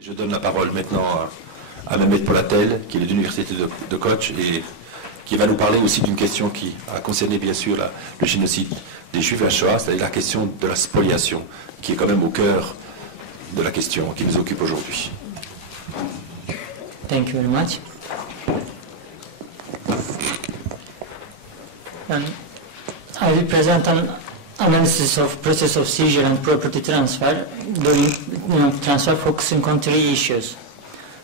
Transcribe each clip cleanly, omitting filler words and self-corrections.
Je donne la parole maintenant à Mehmet Polatel, qui est de l'université de Koç et qui va nous parler aussi d'une question qui a concerné bien sûr le génocide des Juifs à la Shoah, c'est-à-dire la question de la spoliation, qui est quand même au cœur de la question qui nous occupe aujourd'hui. Thank you very much. I will present an analysis of process of seizure and property transfer during transfer focusing on three issues.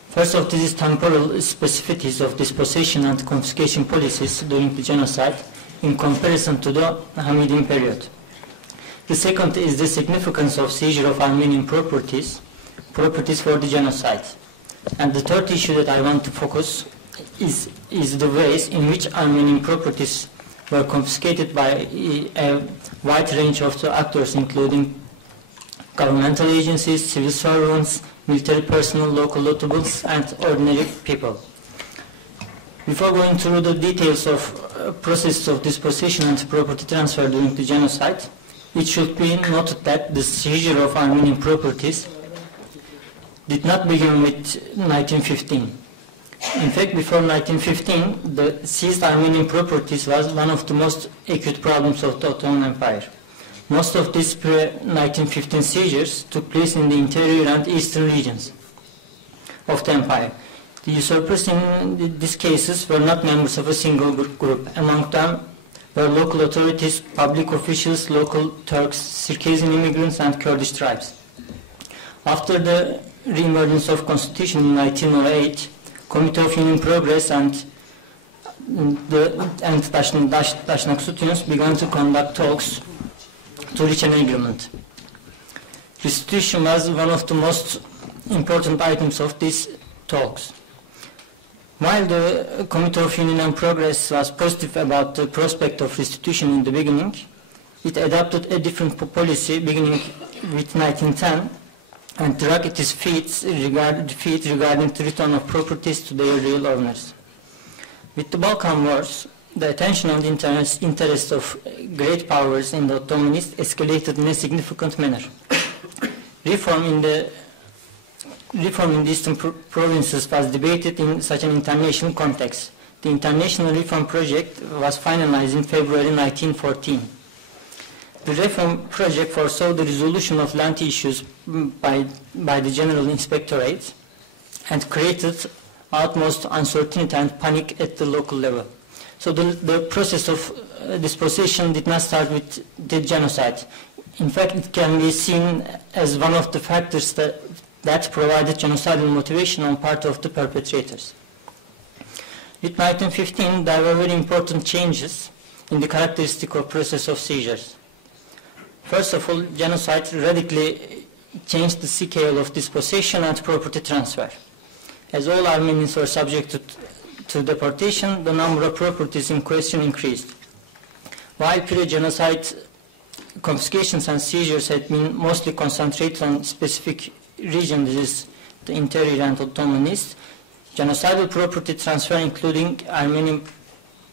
First of this is temporal specificities of dispossession and confiscation policies during the genocide in comparison to the Hamidin period. The second is the significance of seizure of Armenian properties for the genocide. And the third issue that I want to focus is the ways in which Armenian properties were confiscated by a wide range of the actors, including governmental agencies, civil servants, military personnel, local notables, and ordinary people. Before going through the details of process of dispossession and property transfer during the genocide, it should be noted that the seizure of Armenian properties did not begin with 1915. In fact, before 1915, the seized Armenian properties was one of the most acute problems of the Ottoman Empire. Most of these pre-1915 seizures took place in the interior and eastern regions of the empire. The usurpers in these cases were not members of a single group. Among them were local authorities, public officials, local Turks, Circassian immigrants, and Kurdish tribes. After the re-emergence of constitution in 1908, Committee of Union Progress and Dashnak Sutyons began to conduct talks to reach an agreement. Restitution was one of the most important items of these talks. While the Committee of Union and Progress was positive about the prospect of restitution in the beginning, it adopted a different policy beginning with 1910 and dragged its feet regarding the return of properties to their real owners. With the Balkan Wars, the attention and interest of great powers in the Ottomanists escalated in a significant manner. Reform in the eastern provinces was debated in such an international context. The international reform project was finalized in February 1914. The reform project foresaw the resolution of land issues by the General Inspectorate and created utmost uncertainty and panic at the local level. So the process of dispossession did not start with the genocide. In fact, it can be seen as one of the factors that provided genocidal motivation on part of the perpetrators. With 1915, there were very important changes in the characteristic of process of seizures. First of all, genocide radically changed the scale of dispossession and property transfer. As all Armenians were subjected to deportation, the number of properties in question increased. While pre-genocide confiscations and seizures had been mostly concentrated on specific regions, this is the interior and Ottoman East, genocidal property transfer including Armenian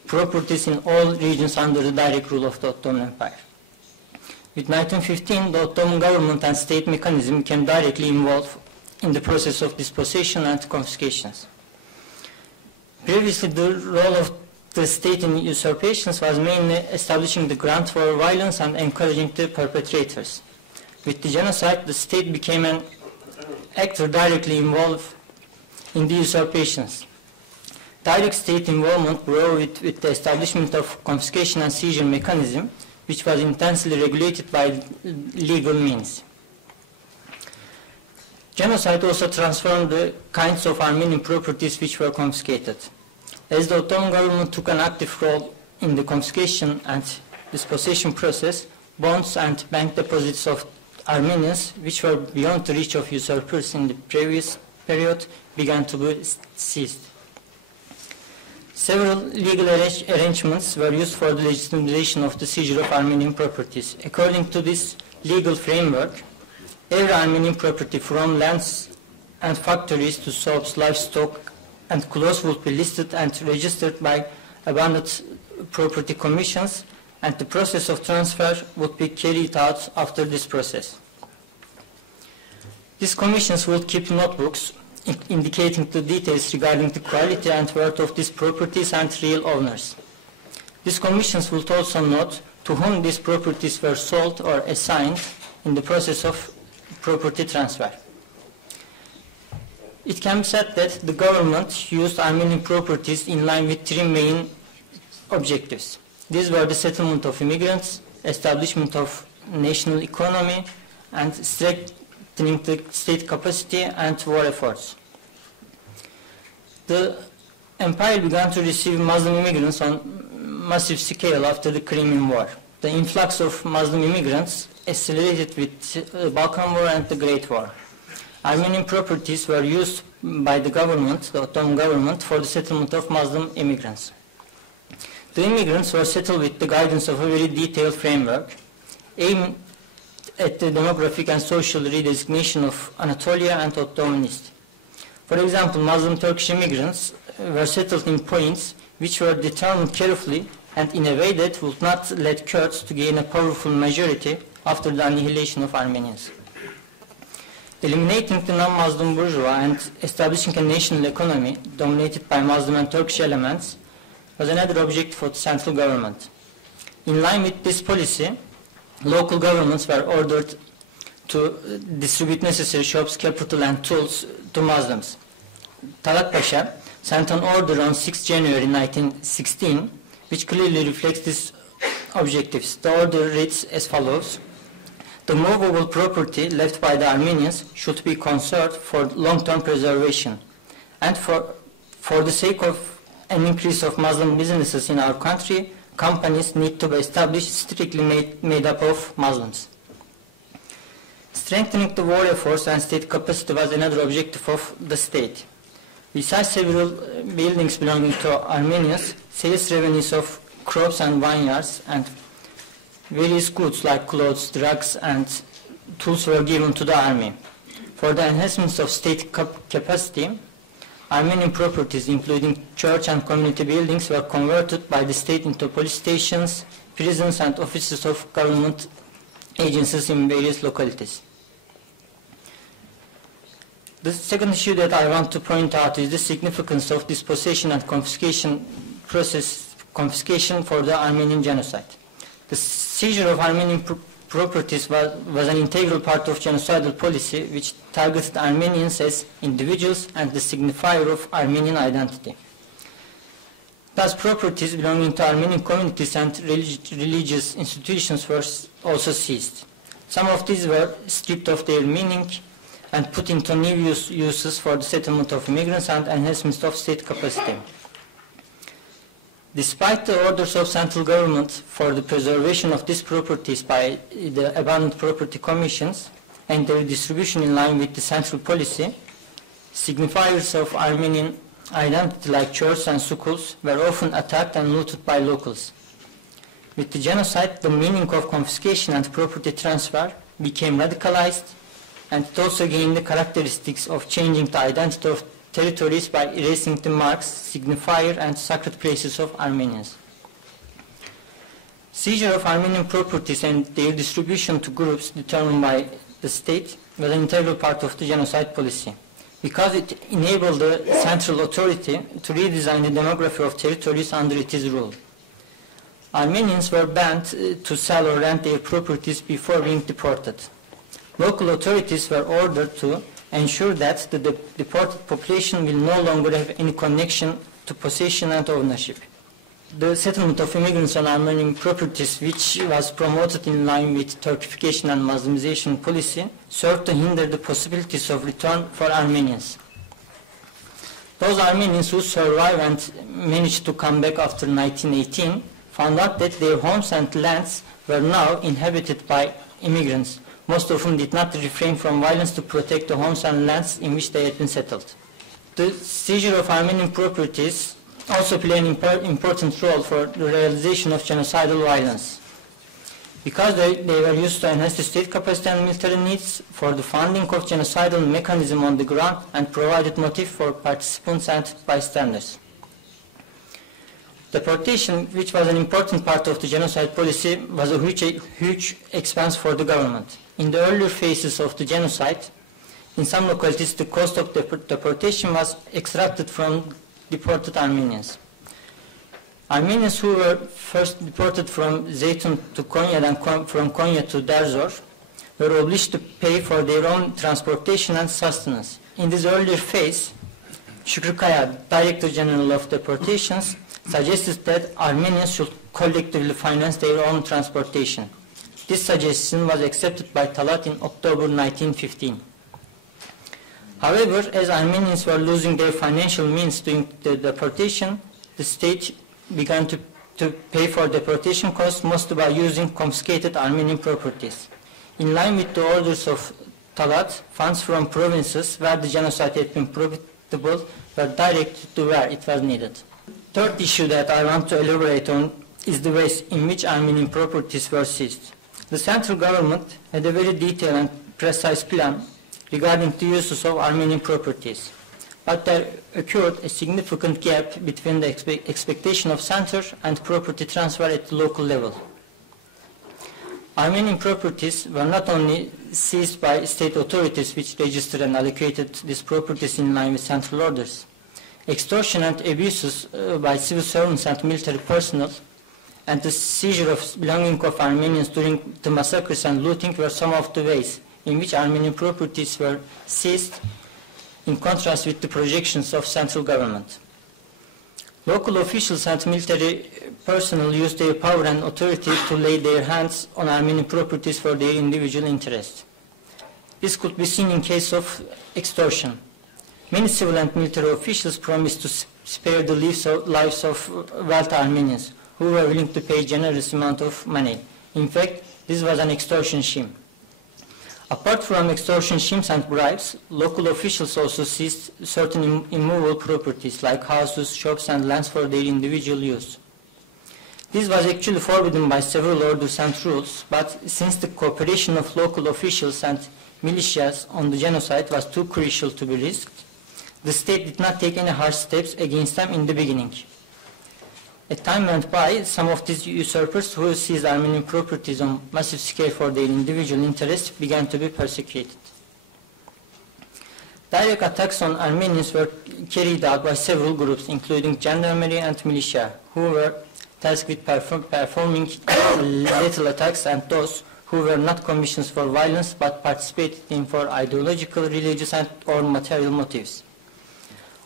properties in all regions under the direct rule of the Ottoman Empire. With 1915, the Ottoman government and state mechanism became directly involved in the process of dispossession and confiscations. Previously, the role of the state in usurpations was mainly establishing the ground for violence and encouraging the perpetrators. With the genocide, the state became an actor directly involved in the usurpations. Direct state involvement grew with the establishment of confiscation and seizure mechanism, which was intensely regulated by legal means. Genocide also transformed the kinds of Armenian properties which were confiscated. As the Ottoman government took an active role in the confiscation and dispossession process, bonds and bank deposits of Armenians, which were beyond the reach of usurpers in the previous period, began to be seized. Several legal arrangements were used for the legitimization of the seizure of Armenian properties. According to this legal framework, every Armenian property from lands and factories to shops, livestock, and clothes would be listed and registered by abandoned property commissions, and the process of transfer would be carried out after this process. These commissions would keep notebooks indicating the details regarding the quality and worth of these properties and real owners. These commissions would also note to whom these properties were sold or assigned in the process of property transfer. It can be said that the government used Armenian properties in line with three main objectives. These were the settlement of immigrants, establishment of national economy, and strengthening the state capacity and war efforts. The empire began to receive Muslim immigrants on massive scale after the Crimean War. The influx of Muslim immigrants accelerated with the Balkan War and the Great War. Armenian properties were used by the government, the Ottoman government, for the settlement of Muslim immigrants. The immigrants were settled with the guidance of a very detailed framework, aimed at the demographic and social redesignation of Anatolia and Ottoman East. For example, Muslim Turkish immigrants were settled in points which were determined carefully and in a way that would not let Kurds to gain a powerful majority after the annihilation of Armenians. Eliminating the non-Muslim bourgeois and establishing a national economy dominated by Muslim and Turkish elements was another objective for the central government. In line with this policy, local governments were ordered to distribute necessary shops, capital and tools to Muslims. Talat Pasha sent an order on 6 January 1916, which clearly reflects these objectives. The order reads as follows: the movable property left by the Armenians should be conserved for long-term preservation, and for the sake of an increase of Muslim businesses in our country, companies need to be established strictly made up of Muslims. Strengthening the war efforts and state capacity was another objective of the state. Besides several buildings belonging to Armenians, sales revenues of crops and vineyards and various goods like clothes, drugs, and tools were given to the army. For the enhancement of state capacity, Armenian properties, including church and community buildings, were converted by the state into police stations, prisons, and offices of government agencies in various localities. The second issue that I want to point out is the significance of dispossession and confiscation for the Armenian genocide. The seizure of Armenian properties was an integral part of genocidal policy which targeted Armenians as individuals and the signifier of Armenian identity. Thus, properties belonging to Armenian communities and religious institutions were also seized. Some of these were stripped of their meaning and put into new uses for the settlement of immigrants and enhancement of state capacity. Despite the orders of central government for the preservation of these properties by the abandoned property commissions and their distribution in line with the central policy, signifiers of Armenian identity like churches and schools were often attacked and looted by locals. With the genocide, the meaning of confiscation and property transfer became radicalized, and it also gained the characteristics of changing the identity of territories by erasing the marks, signifier, and sacred places of Armenians. Seizure of Armenian properties and their distribution to groups determined by the state was an integral part of the genocide policy, because it enabled the central authority to redesign the demography of territories under its rule. Armenians were banned to sell or rent their properties before being deported. Local authorities were ordered to ensure that the deported population will no longer have any connection to possession and ownership. The settlement of immigrants on Armenian properties, which was promoted in line with Turkification and Muslimization policy, served to hinder the possibilities of return for Armenians. Those Armenians who survived and managed to come back after 1918 found out that their homes and lands were now inhabited by immigrants, most of whom did not refrain from violence to protect the homes and lands in which they had been settled. The seizure of Armenian properties also played an important role for the realization of genocidal violence. Because they were used to enhance the state capacity and military needs for the funding of genocidal mechanism on the ground and provided motive for participants and bystanders. Deportation, which was an important part of the genocide policy, was a huge expense for the government. In the earlier phases of the genocide, In some localities, the cost of deportation was extracted from deported Armenians. Armenians who were first deported from Zeytun to Konya and from Konya to Derzor were obliged to pay for their own transportation and sustenance. In this earlier phase, Shukri Kaya, Director General of Deportations, suggested that Armenians should collectively finance their own transportation. This suggestion was accepted by Talat in October 1915. However, as Armenians were losing their financial means during the deportation, the state began to pay for deportation costs mostly by using confiscated Armenian properties. In line with the orders of Talat, funds from provinces where the genocide had been profitable were directed to where it was needed. Third issue that I want to elaborate on is the ways in which Armenian properties were seized. The central government had a very detailed and precise plan regarding the uses of Armenian properties, but there occurred a significant gap between the expectation of center and property transfer at the local level. Armenian properties were not only seized by state authorities which registered and allocated these properties in line with central orders. Extortion and abuses by civil servants and military personnel and the seizure of belongings of Armenians during the massacres and looting were some of the ways in which Armenian properties were seized, in contrast with the projections of central government. Local officials and military personnel used their power and authority to lay their hands on Armenian properties for their individual interest. This could be seen in case of extortion. Many civil and military officials promised to spare the lives of wealthy Armenians who were willing to pay a generous amount of money. In fact, this was an extortion scheme. Apart from extortion schemes and bribes, local officials also seized certain immovable properties like houses, shops, and lands for their individual use. This was actually forbidden by several orders and rules, but since the cooperation of local officials and militias on the genocide was too crucial to be risked, the state did not take any harsh steps against them in the beginning. As time went by, some of these usurpers who seized Armenian properties on massive scale for their individual interests began to be persecuted. Direct attacks on Armenians were carried out by several groups, including gendarmerie and militia, who were tasked with performing lethal attacks, and those who were not commissioned for violence but participated in for ideological, religious, or material motives.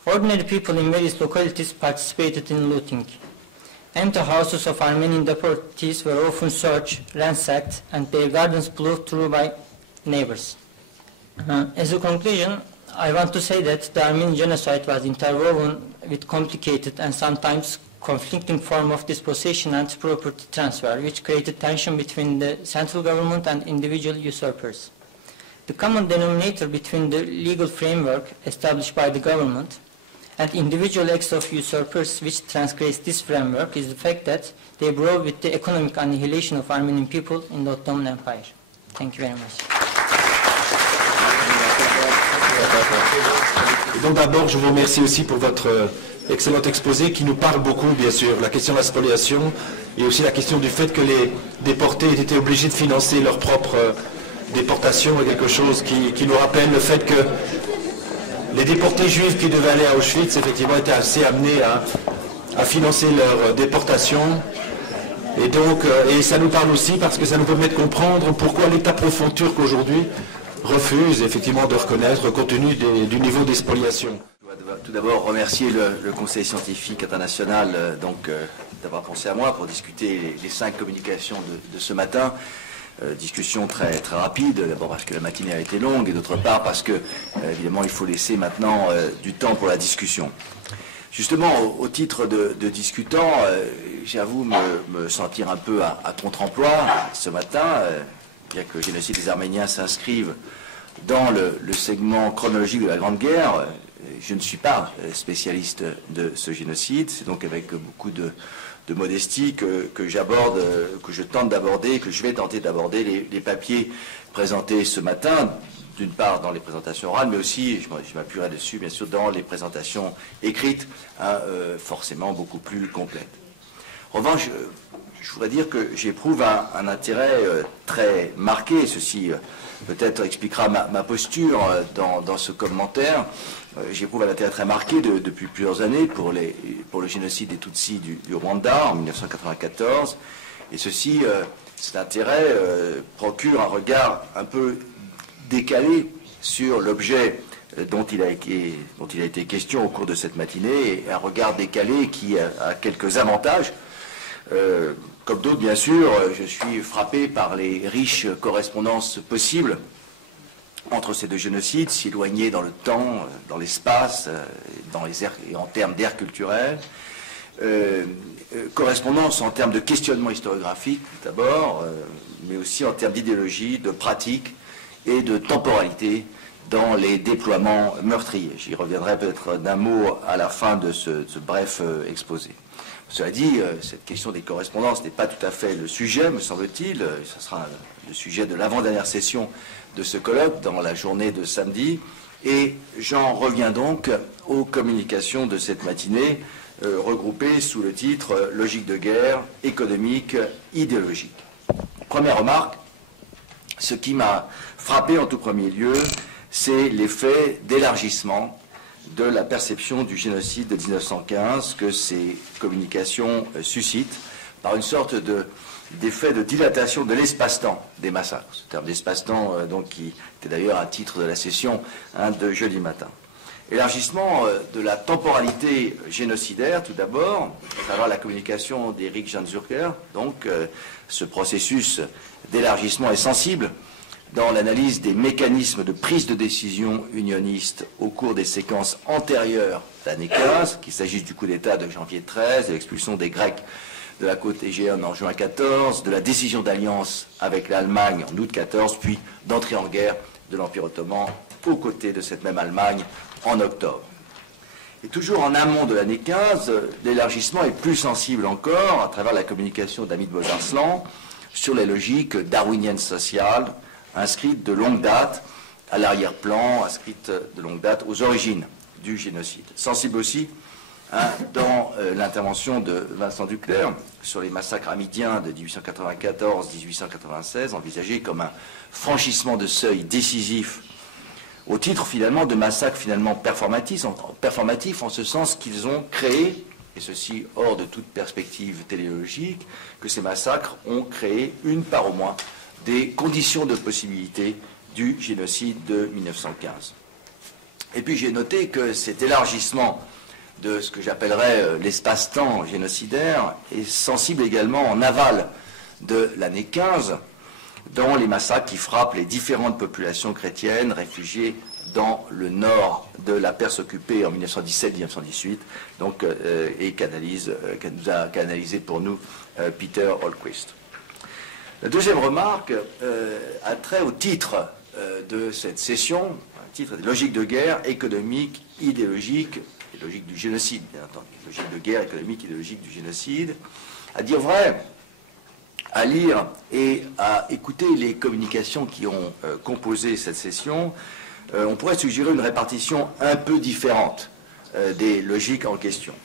Ordinary people in various localities participated in looting. Empty houses of Armenian deportees were often searched, ransacked, and their gardens plowed through by neighbors. As a conclusion, I want to say that the Armenian genocide was interwoven with complicated and sometimes conflicting form of dispossession and property transfer, which created tension between the central government and individual usurpers. The common denominator between the legal framework established by the government and individual acts of usurpers which transgress this framework is the fact that they brought with the economic annihilation of Armenian people in the Ottoman Empire. Thank you very much. Et donc d'abord, je vous remercie aussi pour votre excellent exposé qui nous parle beaucoup, bien sûr, la question de la spoliation et aussi la question du fait que les déportés étaient obligés de financer leur propre déportation, est quelque chose qui nous rappelle le fait que les déportés juifs qui devaient aller à Auschwitz, effectivement, étaient assez amenés à financer leur déportation. Et donc, et ça nous parle aussi parce que ça nous permet de comprendre pourquoi l'État profond turc aujourd'hui refuse effectivement de reconnaître compte tenu du niveau des spoliations. Je dois tout d'abord remercier le Conseil scientifique international d'avoir pensé à moi pour discuter les 5 communications de ce matin. Discussion très rapide, d'abord parce que la matinée a été longue et d'autre part parce que, évidemment, il faut laisser maintenant du temps pour la discussion. Justement, au titre de discutant, j'avoue me sentir un peu à contre-emploi ce matin, bien que le génocide des Arméniens s'inscrive dans le segment chronologique de la Grande Guerre. Je ne suis pas spécialiste de ce génocide, c'est donc avec beaucoup de modestie que je tente d'aborder, que je vais tenter d'aborder les papiers présentés ce matin, d'une part dans les présentations orales, mais aussi, je m'appuierai dessus, bien sûr, dans les présentations écrites, forcément beaucoup plus complètes. En revanche, je voudrais dire que j'éprouve un intérêt très marqué, ceci peut-être expliquera ma posture dans ce commentaire. J'éprouve un intérêt très marqué depuis plusieurs années pour le génocide des Tutsis du Rwanda en 1994, et ceci, cet intérêt procure un regard un peu décalé sur l'objet dont il a été question au cours de cette matinée, et un regard décalé qui a quelques avantages. Comme d'autres, bien sûr, je suis frappé par les riches correspondances possibles entre ces deux génocides, si éloignés dans le temps, dans l'espace, et en termes d'aires culturelles. Correspondance en termes de questionnement historiographique, d'abord, mais aussi en termes d'idéologie, de pratique et de temporalité dans les déploiements meurtriers. J'y reviendrai peut-être d'un mot à la fin de ce bref exposé. Cela dit, cette question des correspondances n'est pas tout à fait le sujet, me semble-t-il. Ce sera le sujet de l'avant-dernière session de ce colloque dans la journée de samedi. Et j'en reviens donc aux communications de cette matinée, regroupées sous le titre « Logique de guerre, économique, idéologique ». Première remarque, ce qui m'a frappé en tout premier lieu, c'est l'effet d'élargissement de la perception du génocide de 1915 que ces communications suscitent par une sorte d'effet de dilatation de l'espace-temps des massacres. Ce terme d'espace-temps qui était d'ailleurs un titre de la session de jeudi matin. Élargissement de la temporalité génocidaire, tout d'abord, à travers la communication d'Eric Janzurker. Donc, ce processus d'élargissement est sensible dans l'analyse des mécanismes de prise de décision unioniste au cours des séquences antérieures à l'année 15, qu'il s'agisse du coup d'État de janvier 13, de l'expulsion des Grecs de la côte égéenne en juin 14, de la décision d'alliance avec l'Allemagne en août 14, puis d'entrée en guerre de l'Empire ottoman aux côtés de cette même Allemagne en octobre. Et toujours en amont de l'année 15, l'élargissement est plus sensible encore à travers la communication d'Hamid Bozarslan sur les logiques darwiniennes sociales, inscrite de longue date à l'arrière-plan, inscrite de longue date aux origines du génocide. Sensible aussi dans l'intervention de Vincent Duclerc sur les massacres hamidiens de 1894-1896, envisagés comme un franchissement de seuil décisif au titre finalement de massacres finalement performatifs en ce sens qu'ils ont créé, et ceci hors de toute perspective téléologique, que ces massacres ont créé une part au moins des conditions de possibilité du génocide de 1915. Et puis j'ai noté que cet élargissement de ce que j'appellerais l'espace-temps génocidaire est sensible également en aval de l'année 15, dans les massacres qui frappent les différentes populations chrétiennes réfugiées dans le nord de la Perse occupée en 1917-1918, donc, et que nous a canalisé pour nous Peter Holquist. La deuxième remarque a trait au titre de cette session, un titre « Logique de guerre, économique, idéologique », et logique du génocide, bien entendu, logique de guerre, économique, idéologique du génocide. À dire vrai, à lire et à écouter les communications qui ont composé cette session, on pourrait suggérer une répartition un peu différente des logiques en question.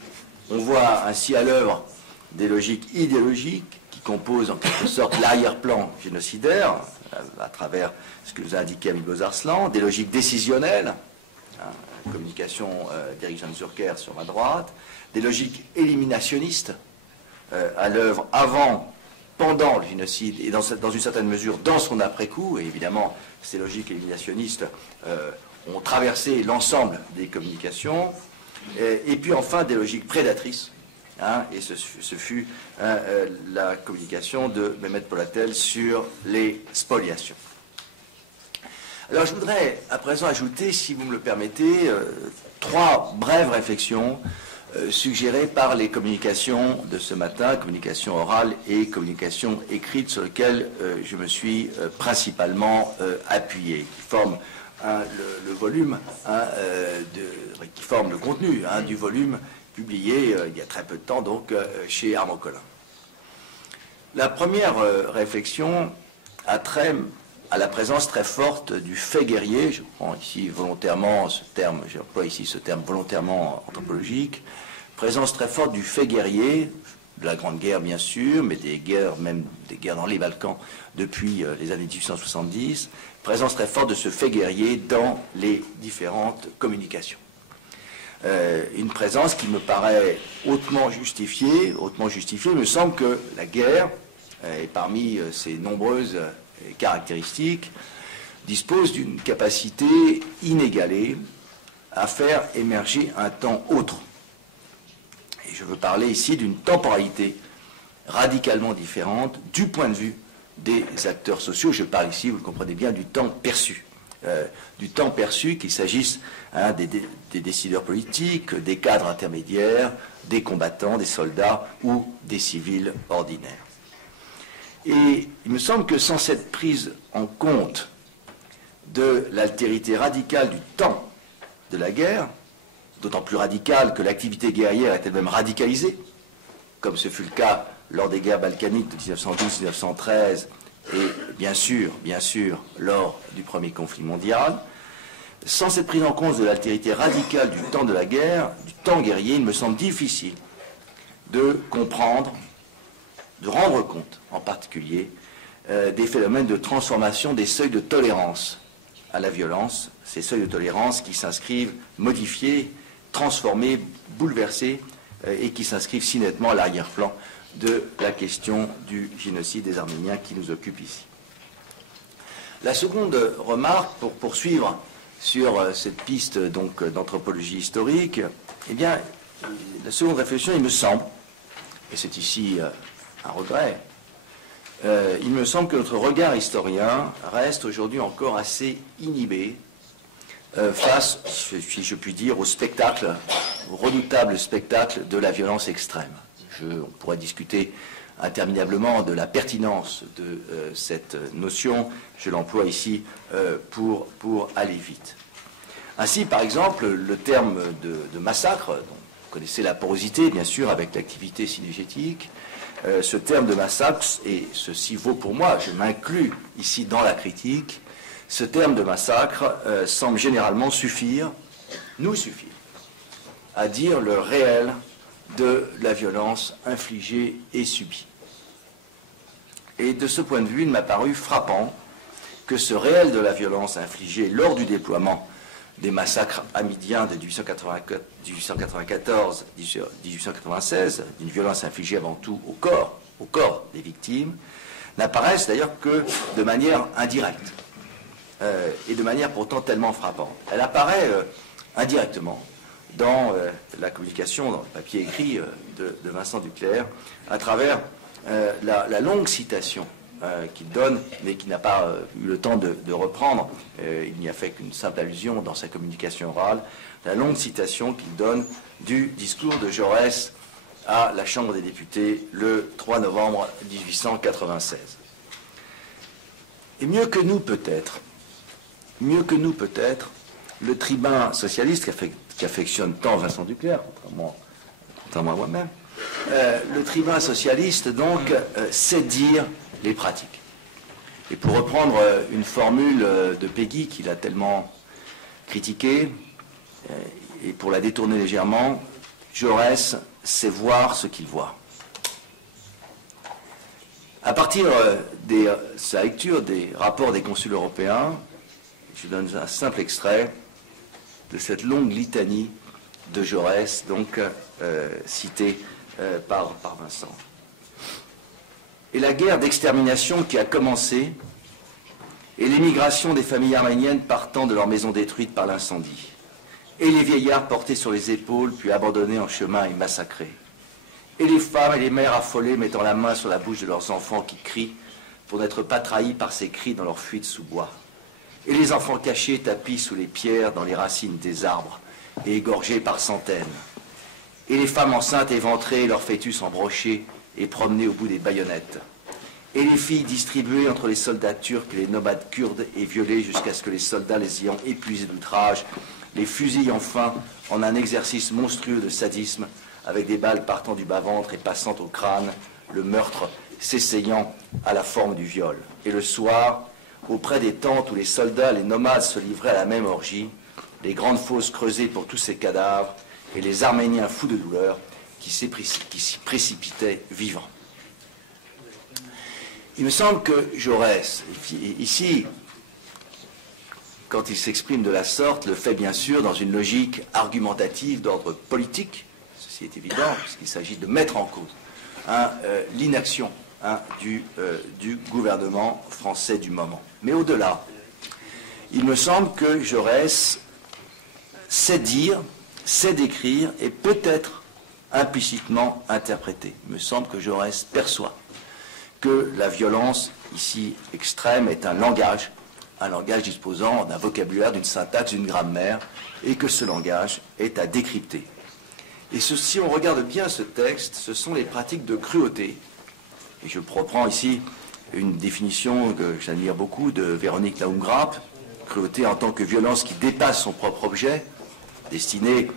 On voit ainsi à l'œuvre des logiques idéologiques qui composent en quelque sorte l'arrière-plan génocidaire, à travers ce que nous a indiqué Hamid Bozarslan, des logiques décisionnelles, communication d'Eric Janzurker sur ma droite, des logiques éliminationnistes à l'œuvre avant, pendant le génocide et dans une certaine mesure dans son après-coup, et évidemment ces logiques éliminationnistes ont traversé l'ensemble des communications, et puis enfin des logiques prédatrices, et ce fut la communication de Mehmet Polatel sur les spoliations. Alors je voudrais à présent ajouter, si vous me le permettez, trois brèves réflexions suggérées par les communications de ce matin, communications orales et communications écrites sur lesquelles je me suis principalement appuyé, qui forment le volume, qui forment le contenu du volume publié il y a très peu de temps donc chez Armand Collin. La première réflexion a trait à la présence très forte du fait guerrier. Je prends ici volontairement ce terme, j'emploie ici ce terme volontairement anthropologique. Présence très forte du fait guerrier, de la Grande Guerre, bien sûr, mais des guerres, même des guerres dans les Balkans depuis les années 1870, présence très forte de ce fait guerrier dans les différentes communications. Une présence qui me paraît hautement justifiée. Il me semble que la guerre, et parmi ses nombreuses caractéristiques, dispose d'une capacité inégalée à faire émerger un temps autre. Et je veux parler ici d'une temporalité radicalement différente du point de vue des acteurs sociaux. Je parle ici, vous le comprenez bien, du temps perçu. Qu'il s'agisse des décideurs politiques, des cadres intermédiaires, des combattants, des soldats ou des civils ordinaires. Et il me semble que sans cette prise en compte de l'altérité radicale du temps de la guerre, d'autant plus radicale que l'activité guerrière est elle-même radicalisée, comme ce fut le cas lors des guerres balkaniques de 1912-1913 et bien sûr, lors du premier conflit mondial. Sans cette prise en compte de l'altérité radicale du temps de la guerre, du temps guerrier, il me semble difficile de comprendre, de rendre compte en particulier des phénomènes de transformation des seuils de tolérance à la violence, ces seuils de tolérance qui s'inscrivent modifiés, transformés, bouleversés et qui s'inscrivent si nettement à l'arrière-plan de la question du génocide des Arméniens qui nous occupe ici. La seconde remarque, pour poursuivre sur cette piste donc d'anthropologie historique, eh bien, la seconde réflexion, il me semble, et c'est ici un regret, il me semble que notre regard historien reste aujourd'hui encore assez inhibé face, si je puis dire, au spectacle, au redoutable spectacle de la violence extrême. On pourrait discuter interminablement de la pertinence de cette notion. Je l'emploie ici pour aller vite. Ainsi, par exemple, le terme de massacre, dont vous connaissez la porosité, bien sûr, avec l'activité synégétique, ce terme de massacre, et ceci vaut pour moi, je m'inclus ici dans la critique, ce terme de massacre semble généralement nous suffire, à dire le réel de la violence infligée et subie. Et de ce point de vue, il m'a paru frappant que ce réel de la violence infligée lors du déploiement des massacres hamidiens de 1894-1896, d'une violence infligée avant tout au corps des victimes, n'apparaissent d'ailleurs que de manière indirecte, et de manière pourtant tellement frappante. Elle apparaît indirectement dans la communication, dans le papier écrit de Vincent Duclercq, à travers la longue citation qu'il donne, mais qu'il n'a pas eu le temps de reprendre, il n'y a fait qu'une simple allusion dans sa communication orale, la longue citation qu'il donne du discours de Jaurès à la Chambre des députés le 3 novembre 1896. Et mieux que nous peut-être, le tribun socialiste qui affectionne tant Vincent Duclercq, contrairement à moi-même, le tribun socialiste, donc, sait dire les pratiques. Et pour reprendre une formule de Péguy qu'il a tellement critiquée, et pour la détourner légèrement, Jaurès sait voir ce qu'il voit. À partir de sa lecture des rapports des consuls européens, je donne un simple extrait de cette longue litanie de Jaurès, donc citée par Vincent. Et la guerre d'extermination qui a commencé, et l'émigration des familles arméniennes partant de leurs maisons détruites par l'incendie, et les vieillards portés sur les épaules, puis abandonnés en chemin et massacrés, et les femmes et les mères affolées mettant la main sur la bouche de leurs enfants qui crient pour n'être pas trahis par ces cris dans leur fuite sous bois, et les enfants cachés tapis sous les pierres dans les racines des arbres et égorgés par centaines, et les femmes enceintes éventrées, leurs fœtus embrochés et promenés au bout des baïonnettes, et les filles distribuées entre les soldats turcs et les nomades kurdes et violées jusqu'à ce que les soldats, les ayant épuisés d'outrage, les fusillent enfin en un exercice monstrueux de sadisme, avec des balles partant du bas-ventre et passant au crâne, le meurtre s'essayant à la forme du viol. Et le soir, auprès des tentes où les soldats, les nomades se livraient à la même orgie, les grandes fosses creusées pour tous ces cadavres, et les Arméniens fous de douleur qui s'y précipitait vivant. Il me semble que Jaurès, ici, quand il s'exprime de la sorte, le fait bien sûr dans une logique argumentative d'ordre politique, ceci est évident, puisqu'il s'agit de mettre en cause l'inaction du gouvernement français du moment. Mais au-delà, il me semble que Jaurès sait dire, sait décrire et peut-être implicitement interpréter. Il me semble que Jaurès perçoit que la violence, ici extrême, est un langage disposant d'un vocabulaire, d'une syntaxe, d'une grammaire, et que ce langage est à décrypter. Et si on regarde bien ce texte, ce sont les pratiques de cruauté. Et je reprends ici une définition que j'admire beaucoup de Véronique Naumgrape, cruauté en tant que violence qui dépasse son propre objet, destinée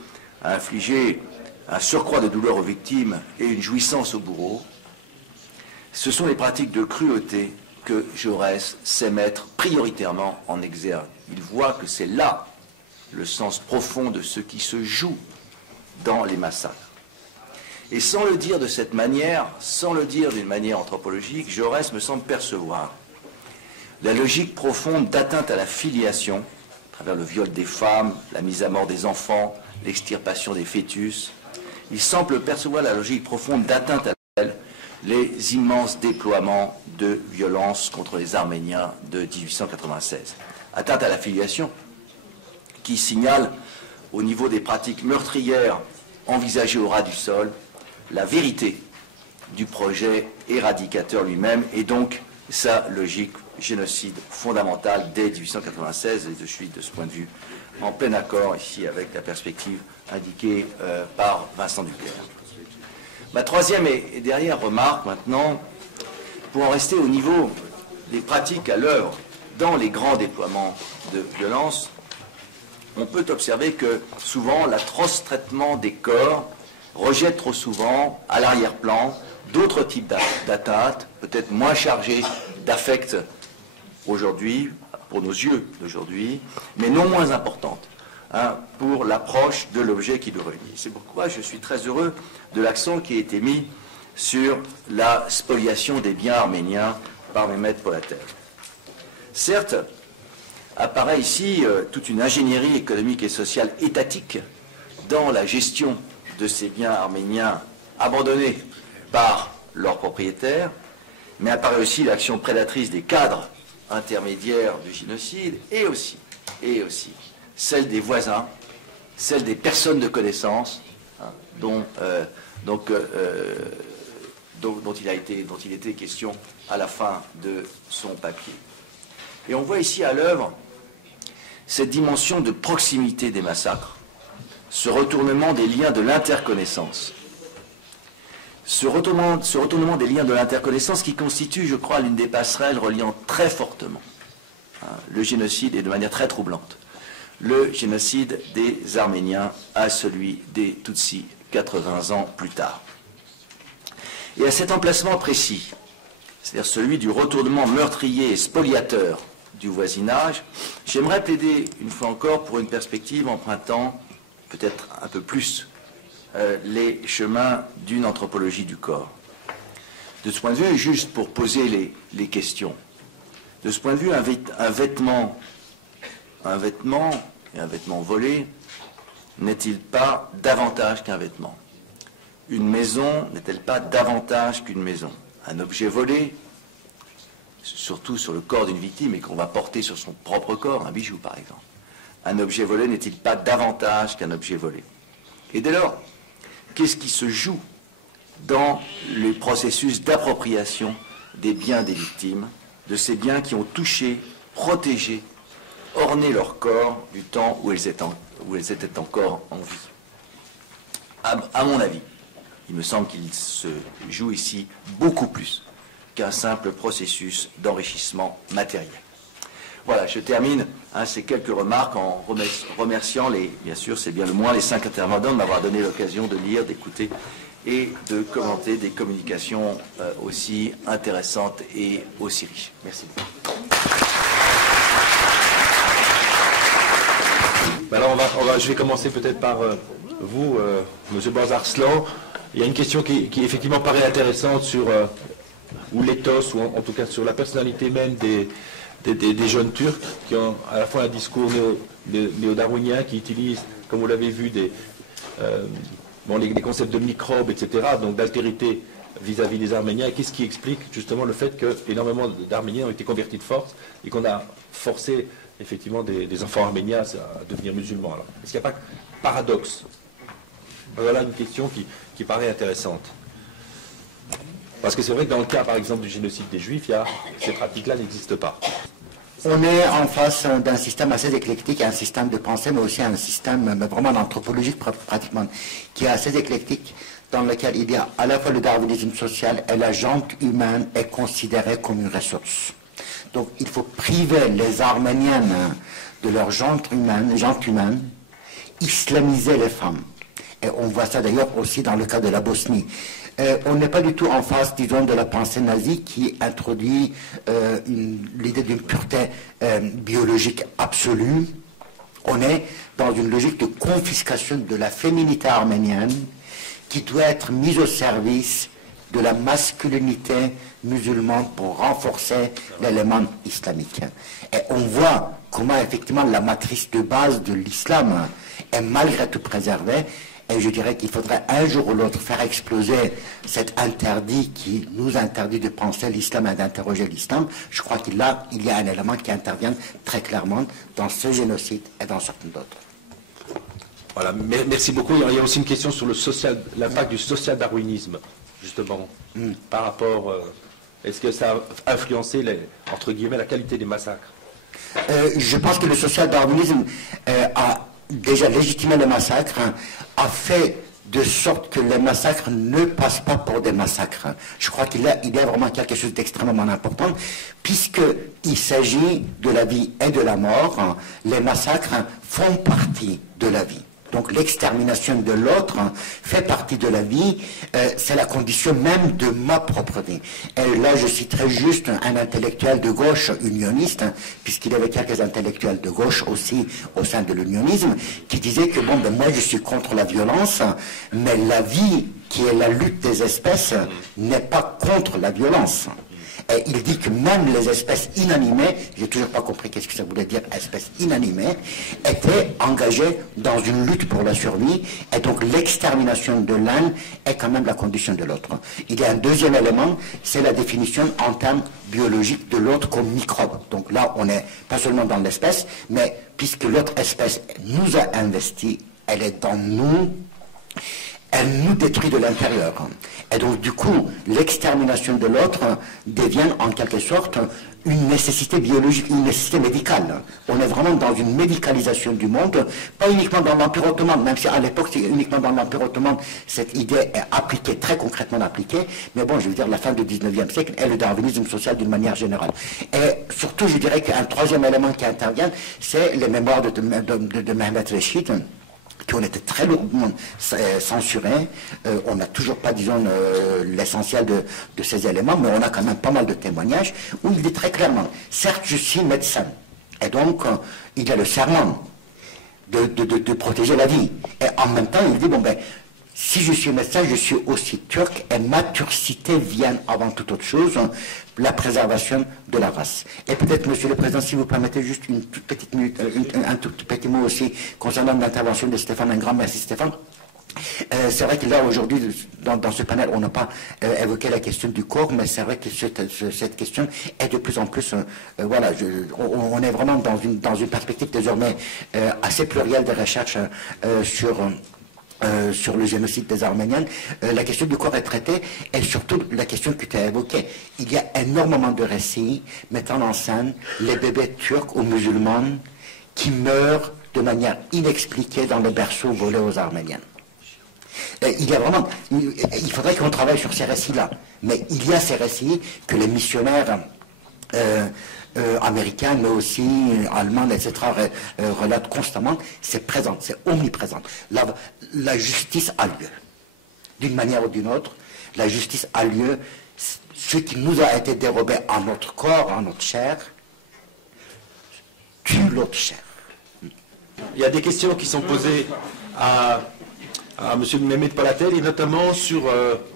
à infliger un surcroît de douleur aux victimes et une jouissance aux bourreaux. Ce sont les pratiques de cruauté que Jaurès sait mettre prioritairement en exergue. Il voit que c'est là le sens profond de ce qui se joue dans les massacres. Et sans le dire de cette manière, sans le dire d'une manière anthropologique, Jaurès me semble percevoir la logique profonde d'atteinte à la filiation, à travers le viol des femmes, la mise à mort des enfants, l'extirpation des fœtus. Il semble percevoir la logique profonde d'atteinte à les immenses déploiements de violence contre les Arméniens de 1896. Atteinte à la filiation, qui signale, au niveau des pratiques meurtrières envisagées au ras du sol, la vérité du projet éradicateur lui-même, et donc sa logique génocide fondamentale dès 1896, et je suis de ce point de vue en plein accord ici avec la perspective indiquée par Vincent Duclerc. Ma troisième et dernière remarque maintenant, pour en rester au niveau des pratiques à l'œuvre dans les grands déploiements de violence, on peut observer que souvent l'atroce traitement des corps rejette trop souvent à l'arrière-plan d'autres types d'atteintes, peut-être moins chargées d'affect aujourd'hui, pour nos yeux d'aujourd'hui, mais non moins importantes pour l'approche de l'objet qui nous réunit. C'est pourquoi je suis très heureux de l'accent qui a été mis sur la spoliation des biens arméniens par Mehmet Polatov. Certes, apparaît ici toute une ingénierie économique et sociale étatique dans la gestion de ces biens arméniens abandonnés par leurs propriétaires, mais apparaît aussi l'action prédatrice des cadres intermédiaires du génocide et aussi celle des voisins, celle des personnes de connaissance dont il était question à la fin de son papier. Et on voit ici à l'œuvre cette dimension de proximité des massacres, ce retournement des liens de l'interconnaissance. Ce retournement des liens de l'interconnaissance qui constitue, je crois, l'une des passerelles reliant très fortement le génocide, et de manière très troublante, le génocide des Arméniens à celui des Tutsis 80 ans plus tard. Et à cet emplacement précis, c'est-à-dire celui du retournement meurtrier et spoliateur du voisinage, j'aimerais plaider une fois encore pour une perspective empruntant peut-être un peu plus les chemins d'une anthropologie du corps. De ce point de vue, juste pour poser les questions, de ce point de vue, un vêtement et un vêtement volé n'est-il pas davantage qu'un vêtement? Une maison n'est-elle pas davantage qu'une maison? Un objet volé, surtout sur le corps d'une victime et qu'on va porter sur son propre corps, un bijou par exemple, un objet volé n'est-il pas davantage qu'un objet volé? Et dès lors, qu'est-ce qui se joue dans le processus d'appropriation des biens des victimes, de ces biens qui ont touché, protégé, orné leur corps du temps où elles étaient encore en vie? À mon avis, il me semble qu'il se joue ici beaucoup plus qu'un simple processus d'enrichissement matériel. Voilà, je termine ces quelques remarques en remerciant bien sûr, c'est bien le moins, les 5 intervenants de m'avoir donné l'occasion de lire, d'écouter et de commenter des communications aussi intéressantes et aussi riches. Merci. Alors je vais commencer peut-être par vous, M. Borzarslan, il y a une question qui effectivement paraît intéressante sur ou l'éthos, ou en tout cas sur la personnalité même des jeunes Turcs qui ont à la fois un discours néo-darwinien, qui utilisent, comme vous l'avez vu, les concepts de microbes, etc., donc d'altérité vis-à-vis des Arméniens. Et qu'est-ce qui explique justement le fait que énormément d'Arméniens ont été convertis de force et qu'on a forcé effectivement des enfants arméniens à devenir musulmans. Alors, est-ce qu'il n'y a pas de paradoxe? Voilà une question qui paraît intéressante. Parce que c'est vrai que dans le cas, par exemple, du génocide des Juifs, ces pratiques-là n'existent pas. On est en face d'un système assez éclectique, un système de pensée, mais aussi un système vraiment anthropologique pratiquement, qui est assez éclectique, dans lequel il y a à la fois le darwinisme social et la gente humaine est considérée comme une ressource. Donc il faut priver les Arméniennes de leur gente humaine, islamiser les femmes. Et on voit ça d'ailleurs aussi dans le cas de la Bosnie. On n'est pas du tout en face, disons, de la pensée nazie qui introduit l'idée d'une pureté biologique absolue. On est dans une logique de confiscation de la féminité arménienne qui doit être mise au service de la masculinité musulmane pour renforcer l'élément islamique. Et on voit comment effectivement la matrice de base de l'islam est malgré tout préservée. Et je dirais qu'il faudrait un jour ou l'autre faire exploser cet interdit qui nous interdit de penser l'islam et d'interroger l'islam. Je crois qu'il y a un élément qui intervient très clairement dans ce génocide et dans certains d'autres. Voilà, merci beaucoup. Il y a aussi une question sur l'impact du social-darwinisme, justement, par rapport... est-ce que ça a influencé, entre guillemets, la qualité des massacres? Je pense que le social-darwinisme a déjà légitimé les massacres, a fait de sorte que les massacres ne passent pas pour des massacres. Je crois qu'il y a vraiment quelque chose d'extrêmement important, puisqu'il s'agit de la vie et de la mort. Les massacres font partie de la vie. Donc l'extermination de l'autre fait partie de la vie, c'est la condition même de ma propre vie. Et là, je citerai juste un intellectuel de gauche unioniste, puisqu'il y avait quelques intellectuels de gauche aussi au sein de l'unionisme, qui disaient que bon, moi je suis contre la violence, mais la vie, qui est la lutte des espèces, n'est pas contre la violence. Et il dit que même les espèces inanimées, j'ai toujours pas compris qu'est-ce que ça voulait dire espèces inanimées, étaient engagées dans une lutte pour la survie, et donc l'extermination de l'un est quand même la condition de l'autre. Il y a un deuxième élément, c'est la définition en termes biologiques de l'autre comme microbe. Donc là, on n'est pas seulement dans l'espèce, mais puisque l'autre espèce nous a investi, elle est dans nous, elle nous détruit de l'intérieur. Et donc, du coup, l'extermination de l'autre devient en quelque sorte une nécessité biologique, une nécessité médicale. On est vraiment dans une médicalisation du monde, pas uniquement dans l'Empire ottoman, même si à l'époque, c'est uniquement dans l'Empire ottoman, cette idée est appliquée, très concrètement appliquée, mais bon, je veux dire, la fin du 19e siècle et le darwinisme social d'une manière générale. Et surtout, je dirais qu'un troisième élément qui intervient, c'est les mémoires de Mehmet Reşit, qui ont été très lourdement censurés. On n'a toujours pas, disons, l'essentiel de ces éléments, mais on a quand même pas mal de témoignages où il dit très clairement, certes, je suis médecin, et donc il y a le serment de protéger la vie. Et en même temps, il dit, bon ben, si je suis médecin, je suis aussi turc, et ma turcité vient avant toute autre chose, la préservation de la race. Et peut-être, Monsieur le Président, si vous permettez juste une toute petite minute, un tout petit mot aussi concernant l'intervention de Stéphane. Un grand merci, Stéphane. C'est vrai que là, aujourd'hui, dans ce panel, on n'a pas évoqué la question du corps, mais c'est vrai que cette question est de plus en plus... voilà, on est vraiment dans une perspective désormais assez plurielle de recherche sur le génocide des Arméniens. La question du corps est traitée, et surtout la question que tu as évoquée. Il y a énormément de récits mettant en scène les bébés turcs ou musulmans qui meurent de manière inexpliquée dans les berceaux volés aux Arméniens. Il y a vraiment, il faudrait qu'on travaille sur ces récits-là, mais il y a ces récits que les missionnaires américains, mais aussi allemands, etc., relatent constamment. C'est présent, c'est omniprésent. La justice a lieu. D'une manière ou d'une autre, la justice a lieu. Ce qui nous a été dérobé en notre corps, en notre chair, tue l'autre chair. Il y a des questions qui sont posées à à M. Mehmet Polatel, et notamment sur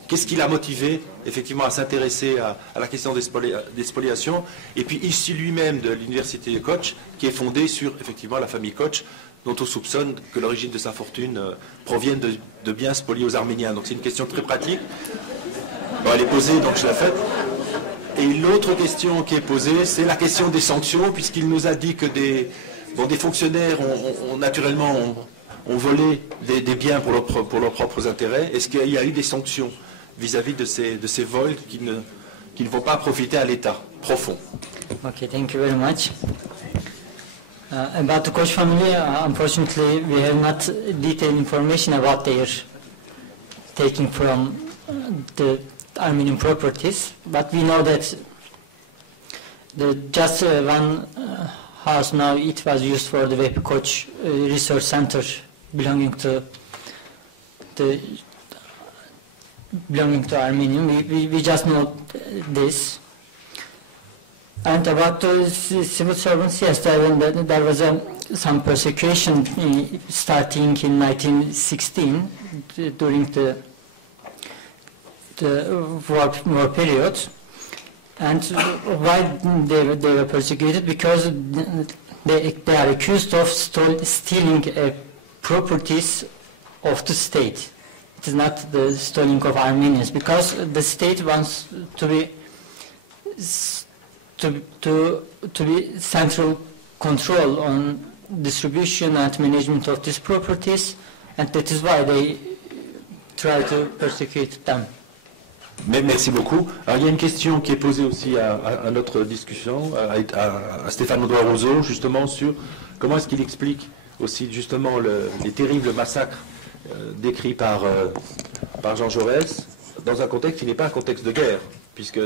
qu'est-ce qui l'a motivé effectivement à s'intéresser à la question des spoliations, et puis ici lui-même de l'université de Koç, qui est fondée sur effectivement la famille Koç, dont on soupçonne que l'origine de sa fortune provienne de biens spoliés aux Arméniens. Donc c'est une question très pratique. Bon, elle est posée, donc je la fais. Et l'autre question qui est posée, c'est la question des sanctions, puisqu'il nous a dit que des fonctionnaires naturellement ont volé des biens pour leurs propres intérêts. Est-ce qu'il y a eu des sanctions vis-à-vis de ces vols qui ne vont pas profiter à l'État profond? Okay, thank you very much. About the Koç family, unfortunately, we have not detailed information about their taking from the Armenian properties, but we know that just one house now, it was used for the Vehbi Koç Research Center belonging to Armenian. We just know this. And about the civil servants, yes, there was some persecution starting in 1916 during the war period. And why they were persecuted? Because they are accused of stealing properties of the state. It is not the stealing of Armenians, because the state wants to be central control on distribution and management of these properties, and that is why they try to persecute them. Merci beaucoup. Alors, il y a une question qui est posée aussi à notre discussion, à Stéphane Audouin-Rousseau, justement sur comment est-ce qu'il explique aussi justement les terribles massacres décrits par Jean Jaurès dans un contexte qui n'est pas un contexte de guerre, puisque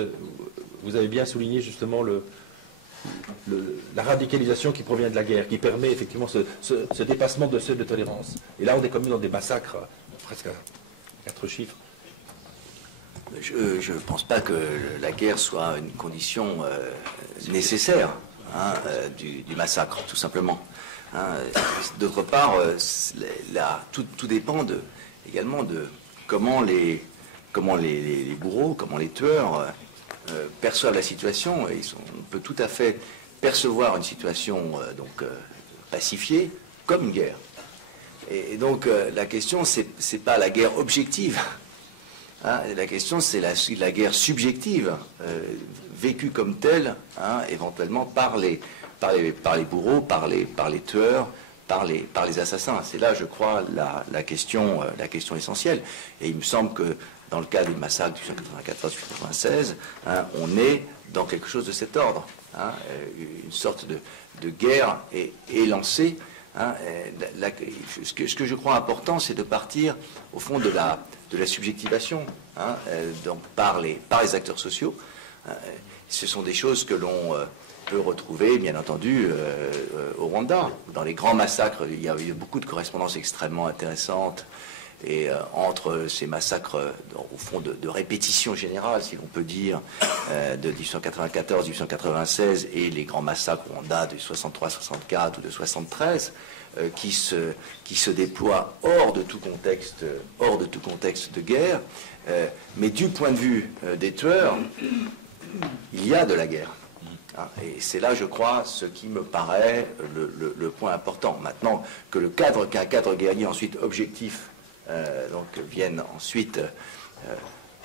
vous avez bien souligné justement la radicalisation qui provient de la guerre, qui permet effectivement ce dépassement de seuil de tolérance. Et là, on est comme dans des massacres presque à 4 chiffres. Je ne pense pas que la guerre soit une condition nécessaire du massacre, tout simplement. D'autre part, tout dépend également de comment les bourreaux, comment les tueurs perçoivent la situation. Et on peut tout à fait percevoir une situation pacifiée comme une guerre. Et donc la question, c'est pas la guerre objective. La question, c'est la guerre subjective, vécue comme telle, éventuellement par les bourreaux, par les tueurs, par les assassins. C'est là, je crois, la question essentielle. Et il me semble que dans le cas des massacres de 1994-1996, on est dans quelque chose de cet ordre. Une sorte de guerre est lancée. Ce que je crois important, c'est de partir, au fond, de la subjectivation, donc par les acteurs sociaux. Ce sont des choses que l'on peut retrouver, bien entendu, au Rwanda. Dans les grands massacres, il y a eu beaucoup de correspondances extrêmement intéressantes, et entre ces massacres, au fond, de répétition générale, si l'on peut dire, de 1894-1896, et les grands massacres au Rwanda de 63-64 ou de 73, qui se déploient hors de tout contexte de guerre. Mais du point de vue des tueurs, il y a de la guerre. Et c'est là, je crois, ce qui me paraît le point important. Maintenant, qu'un cadre guerrier ensuite objectif vienne ensuite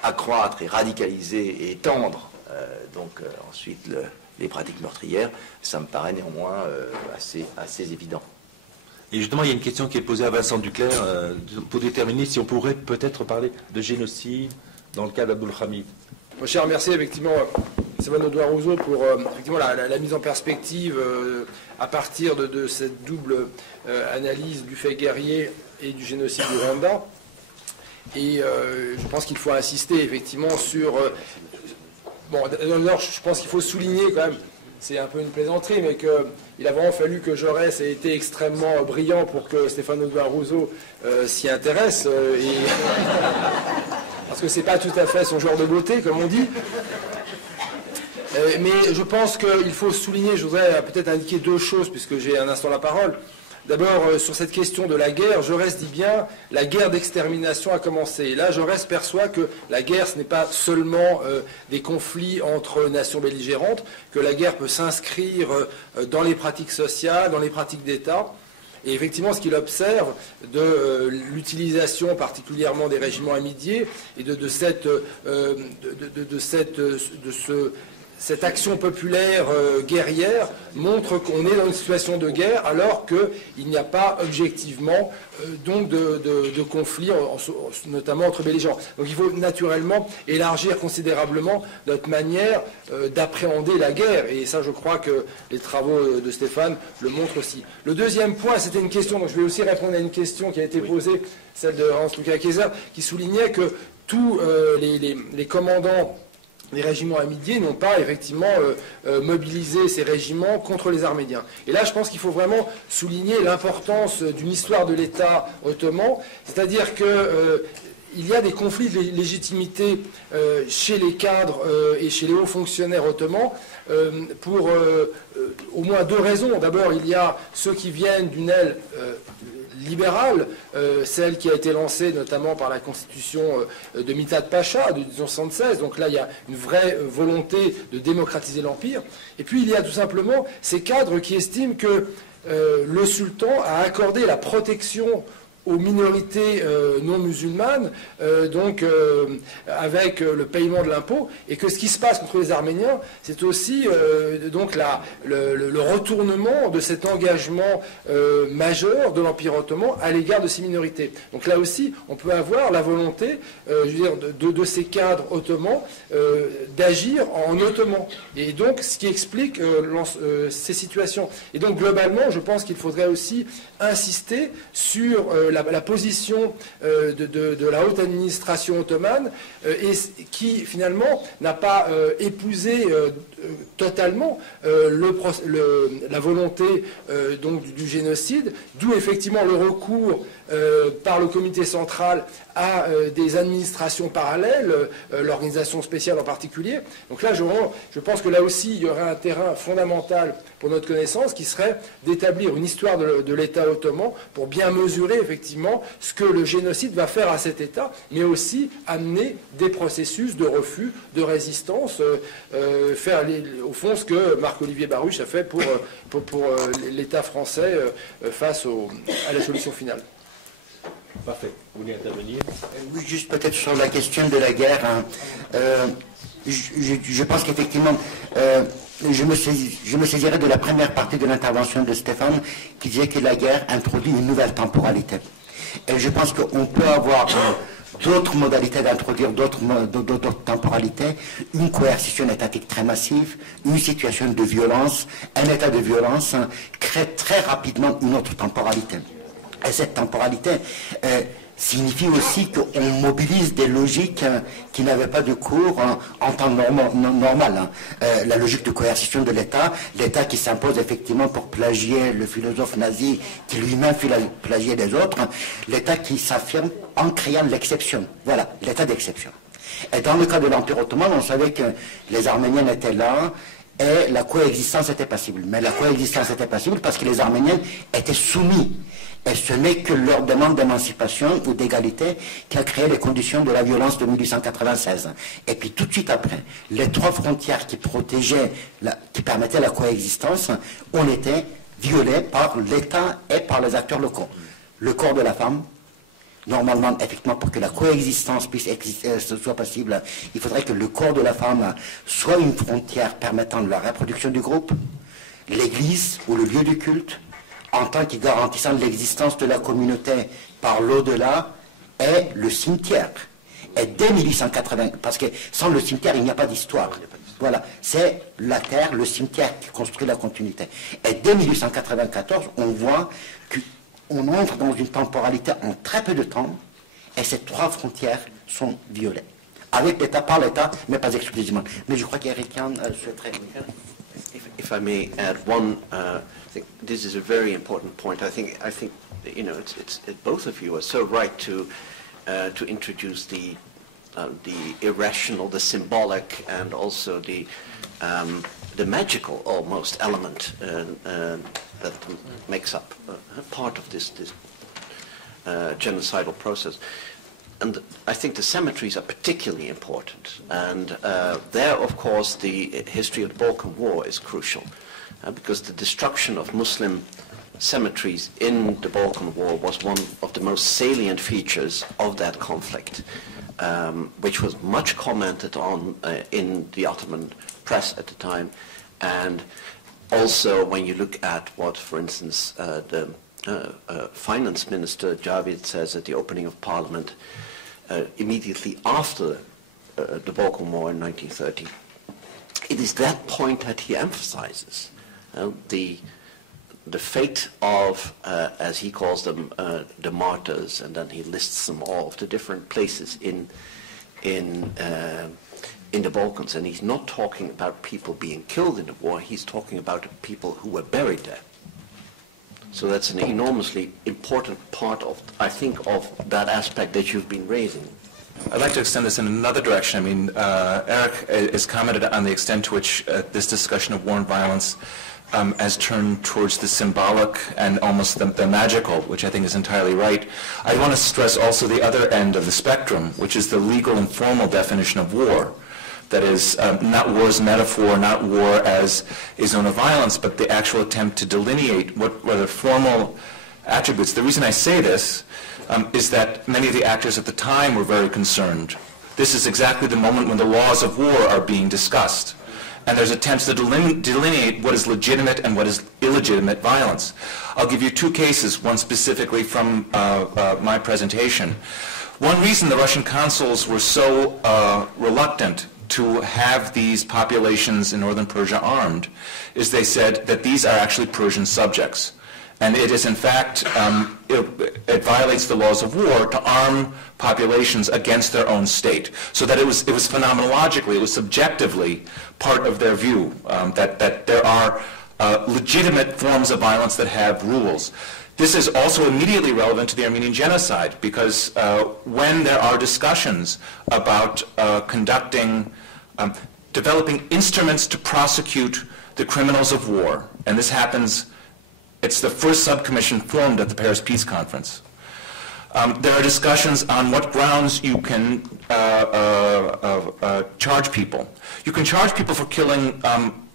accroître et radicaliser et étendre ensuite les pratiques meurtrières, ça me paraît néanmoins assez évident. Et justement, il y a une question qui est posée à Vincent Duclerc pour déterminer si on pourrait peut-être parler de génocide dans le cas d'Abdul Hamid. Moi, je remercie effectivement Stéphane Audouin-Rousseau pour effectivement la mise en perspective à partir de cette double analyse du fait guerrier et du génocide du Rwanda. Et je pense qu'il faut insister effectivement sur... D'ailleurs, je pense qu'il faut souligner quand même, c'est un peu une plaisanterie, mais qu'il a vraiment fallu que Jaurès ait été extrêmement brillant pour que Stéphane Audouin-Rousseau s'y intéresse. Parce que c'est pas tout à fait son genre de beauté, comme on dit. Mais je pense qu'il faut souligner, je voudrais peut-être indiquer deux choses, puisque j'ai un instant la parole. D'abord, sur cette question de la guerre, Jaurès dit bien « la guerre d'extermination a commencé ». Et là, Jaurès perçoit que la guerre, ce n'est pas seulement des conflits entre nations belligérantes, que la guerre peut s'inscrire dans les pratiques sociales, dans les pratiques d'État. Et effectivement, ce qu'il observe de l'utilisation particulièrement des régiments amidiers et de cette action populaire guerrière montre qu'on est dans une situation de guerre alors qu'il n'y a pas objectivement donc de conflit, notamment entre belligérants. Donc il faut naturellement élargir considérablement notre manière d'appréhender la guerre. Et ça, je crois que les travaux de Stéphane le montrent aussi. Le deuxième point, c'était une question, donc je vais aussi répondre à une question qui a été posée, celle de Hans-Luca Kaiser, qui soulignait que tous les commandants les régiments amidiers n'ont pas effectivement mobilisé ces régiments contre les Arméniens. Et là, je pense qu'il faut vraiment souligner l'importance d'une histoire de l'État ottoman, c'est-à-dire que il y a des conflits de légitimité chez les cadres et chez les hauts fonctionnaires ottomans pour au moins deux raisons. D'abord, il y a ceux qui viennent d'une aile libérale, celle qui a été lancée notamment par la constitution de Mithat Pacha de 1976. Donc là, il y a une vraie volonté de démocratiser l'Empire. Et puis, il y a tout simplement ces cadres qui estiment que le sultan a accordé la protection aux minorités non musulmanes, avec le paiement de l'impôt, et que ce qui se passe contre les Arméniens, c'est aussi donc le retournement de cet engagement majeur de l'Empire ottoman à l'égard de ces minorités. Donc là aussi, on peut avoir la volonté, de ces cadres ottomans d'agir en ottoman. Et donc, ce qui explique ces situations. Et donc, globalement, je pense qu'il faudrait aussi insister sur la position de la haute administration ottomane et qui finalement n'a pas épousé totalement la volonté donc du génocide, d'où effectivement le recours par le comité central à des administrations parallèles, l'organisation spéciale en particulier. Donc là, je pense que là aussi, il y aurait un terrain fondamental pour notre connaissance qui serait d'établir une histoire de l'État ottoman pour bien mesurer effectivement ce que le génocide va faire à cet État, mais aussi amener des processus de refus, de résistance, faire au fond ce que Marc-Olivier Baruch a fait pour l'État français face à la solution finale. Parfait. Vous voulez intervenir? Oui, juste peut-être sur la question de la guerre. Je pense qu'effectivement, je me saisirais de la première partie de l'intervention de Stéphane qui disait que la guerre introduit une nouvelle temporalité. Et je pense qu'on peut avoir d'autres modalités d'introduire d'autres temporalités, une coercition étatique très massive, une situation de violence, un état de violence crée très rapidement une autre temporalité. Et cette temporalité signifie aussi qu'on mobilise des logiques qui n'avaient pas de cours en temps normal. La logique de coercition de l'État, l'État qui s'impose effectivement pour plagier le philosophe nazi qui lui-même plagiait les autres, l'État qui s'affirme en créant l'exception. Voilà, l'État d'exception. Et dans le cas de l'Empire ottoman, on savait que les Arméniens étaient là, et la coexistence était possible. Mais la coexistence était possible parce que les Arméniens étaient soumis. Et ce n'est que leur demande d'émancipation ou d'égalité qui a créé les conditions de la violence de 1896. Et puis tout de suite après, les trois frontières qui protégeaient, qui permettaient la coexistence, ont été violées par l'État et par les acteurs locaux. Le corps de la femme, normalement, effectivement, pour que la coexistence puisse exister, soit possible, il faudrait que le corps de la femme soit une frontière permettant la reproduction du groupe, l'église ou le lieu du culte, en tant que garantissant l'existence de la communauté par l'au-delà, et le cimetière. Et dès 1880, parce que sans le cimetière, il n'y a pas d'histoire. Voilà, c'est la terre, le cimetière qui construit la continuité. Et dès 1894, on voit qu'on entre dans une temporalité en très peu de temps, et ces trois frontières sont violées. Avec l'État, par l'État, mais pas exclusivement. Mais je crois qu'Eric Jan souhaiterait... If I may add one, I think this is a very important point. I think both of you are so right to introduce the the irrational, the symbolic, and also the magical almost element that makes up part of this genocidal process. And I think the cemeteries are particularly important. And there, of course, the history of the Balkan War is crucial, because the destruction of Muslim cemeteries in the Balkan War was one of the most salient features of that conflict, which was much commented on in the Ottoman press at the time. And also when you look at what, for instance, the finance minister Javid says at the opening of Parliament immediately after the Balkan War in 1930, it is that point that he emphasizes. The fate of, as he calls them, the martyrs, and then he lists them all of the different places in the Balkans. And he's not talking about people being killed in the war, he's talking about people who were buried there. So that's an enormously important part of, I think, of that aspect that you've been raising. I'd like to extend this in another direction. I mean, Eric has commented on the extent to which this discussion of war and violence has turned towards the symbolic and almost the magical, which I think is entirely right. I want to stress also the other end of the spectrum, which is the legal and formal definition of war. That is, not war as metaphor, not war as a zone of violence, but the actual attempt to delineate what are the formal attributes. The reason I say this is that many of the actors at the time were very concerned. This is exactly the moment when the laws of war are being discussed. And there's attempts to delineate what is legitimate and what is illegitimate violence. I'll give you two cases, one specifically from my presentation. One reason the Russian consuls were so reluctant to have these populations in northern Persia armed is they said that these are actually Persian subjects. And it is in fact, it violates the laws of war to arm populations against their own state. So that it was phenomenologically, it was subjectively part of their view that there are legitimate forms of violence that have rules. This is also immediately relevant to the Armenian genocide, because when there are discussions about developing instruments to prosecute the criminals of war, and this happens, it's the first subcommission formed at the Paris Peace Conference. There are discussions on what grounds you can charge people. You can charge people for killing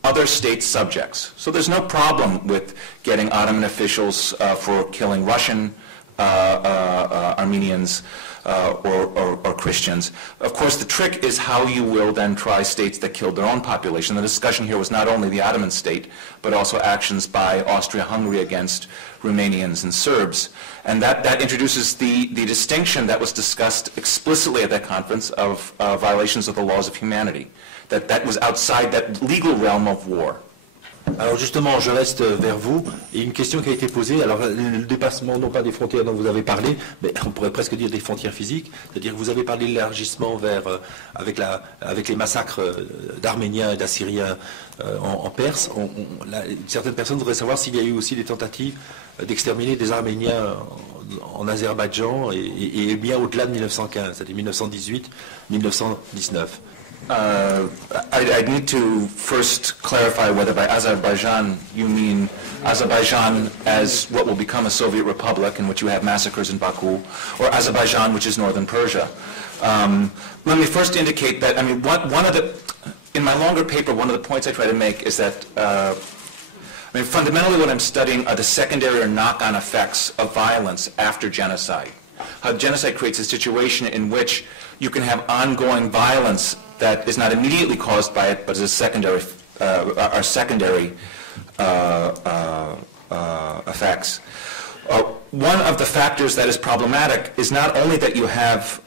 other state subjects. So there's no problem with getting Ottoman officials for killing Russian Armenians or Christians. Of course, the trick is how you will then try states that killed their own population. The discussion here was not only the Ottoman state, but also actions by Austria-Hungary against Romanians and Serbs. And that introduces the distinction that was discussed explicitly at that conference of violations of the laws of humanity. That was outside that legal realm of war. Alors justement, je reste vers vous, et une question qui a été posée, alors le dépassement non pas des frontières dont vous avez parlé, mais on pourrait presque dire des frontières physiques, c'est-à-dire que vous avez parlé de l'élargissement avec les massacres d'Arméniens et d'Assyriens en Perse. Certaines personnes voudraient savoir s'il y a eu aussi des tentatives d'exterminer des Arméniens en Azerbaïdjan et bien au-delà de 1915, c'est-à-dire 1918-1919. I need to first clarify whether by Azerbaijan you mean Azerbaijan as what will become a Soviet republic in which you have massacres in Baku, or Azerbaijan, which is northern Persia. Let me first indicate that, in my longer paper, one of the points I try to make is that, fundamentally what I'm studying are the secondary or knock-on effects of violence after genocide. How genocide creates a situation in which you can have ongoing violence that is not immediately caused by it, but is a secondary effects. One of the factors that is problematic is not only that you have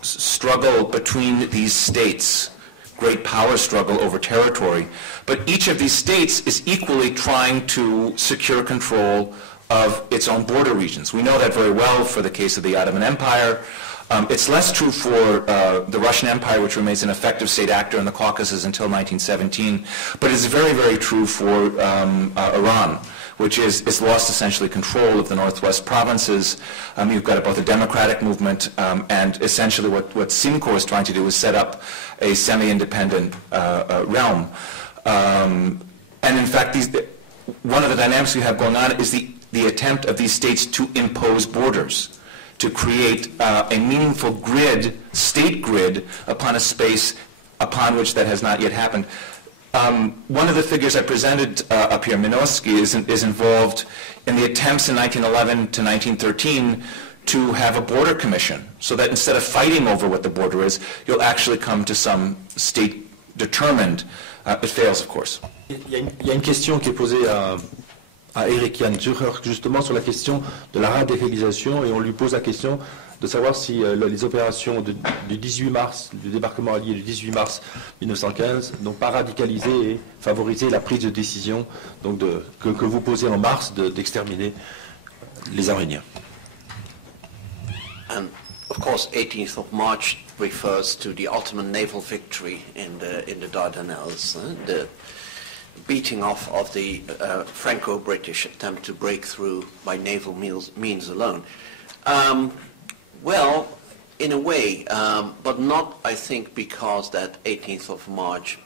struggle between these states, great power struggle over territory, but each of these states is equally trying to secure control of its own border regions. We know that very well for the case of the Ottoman Empire. It's less true for the Russian Empire, which remains an effective state actor in the Caucasus until 1917, but it's very, very true for Iran, which is lost essentially control of the Northwest provinces. You've got both a democratic movement and essentially what SIMCO is trying to do is set up a semi-independent realm. And in fact, one of the dynamics we have going on is the attempt of these states to impose borders, to create a meaningful grid, state grid, upon a space upon which that has not yet happened. One of the figures I presented up here, Minosky, is involved in the attempts in 1911 to 1913 to have a border commission, so that instead of fighting over what the border is, you'll actually come to some state determined. It fails, of course. Il y a une question qui est posée à Eric Jan Zürcher, justement sur la question de la radicalisation, et on lui pose la question de savoir si les opérations du 18 mars, du débarquement allié du 18 mars 1915, n'ont pas radicalisé et favorisé la prise de décision donc que vous posez en mars d'exterminer les Arméniens. And of course, 18th of March refers to the Ottoman naval victory in the Dardanelles, the beating off of the Franco-British attempt to break through by naval means alone. Well, in a way, but not, I think, because that 18th of March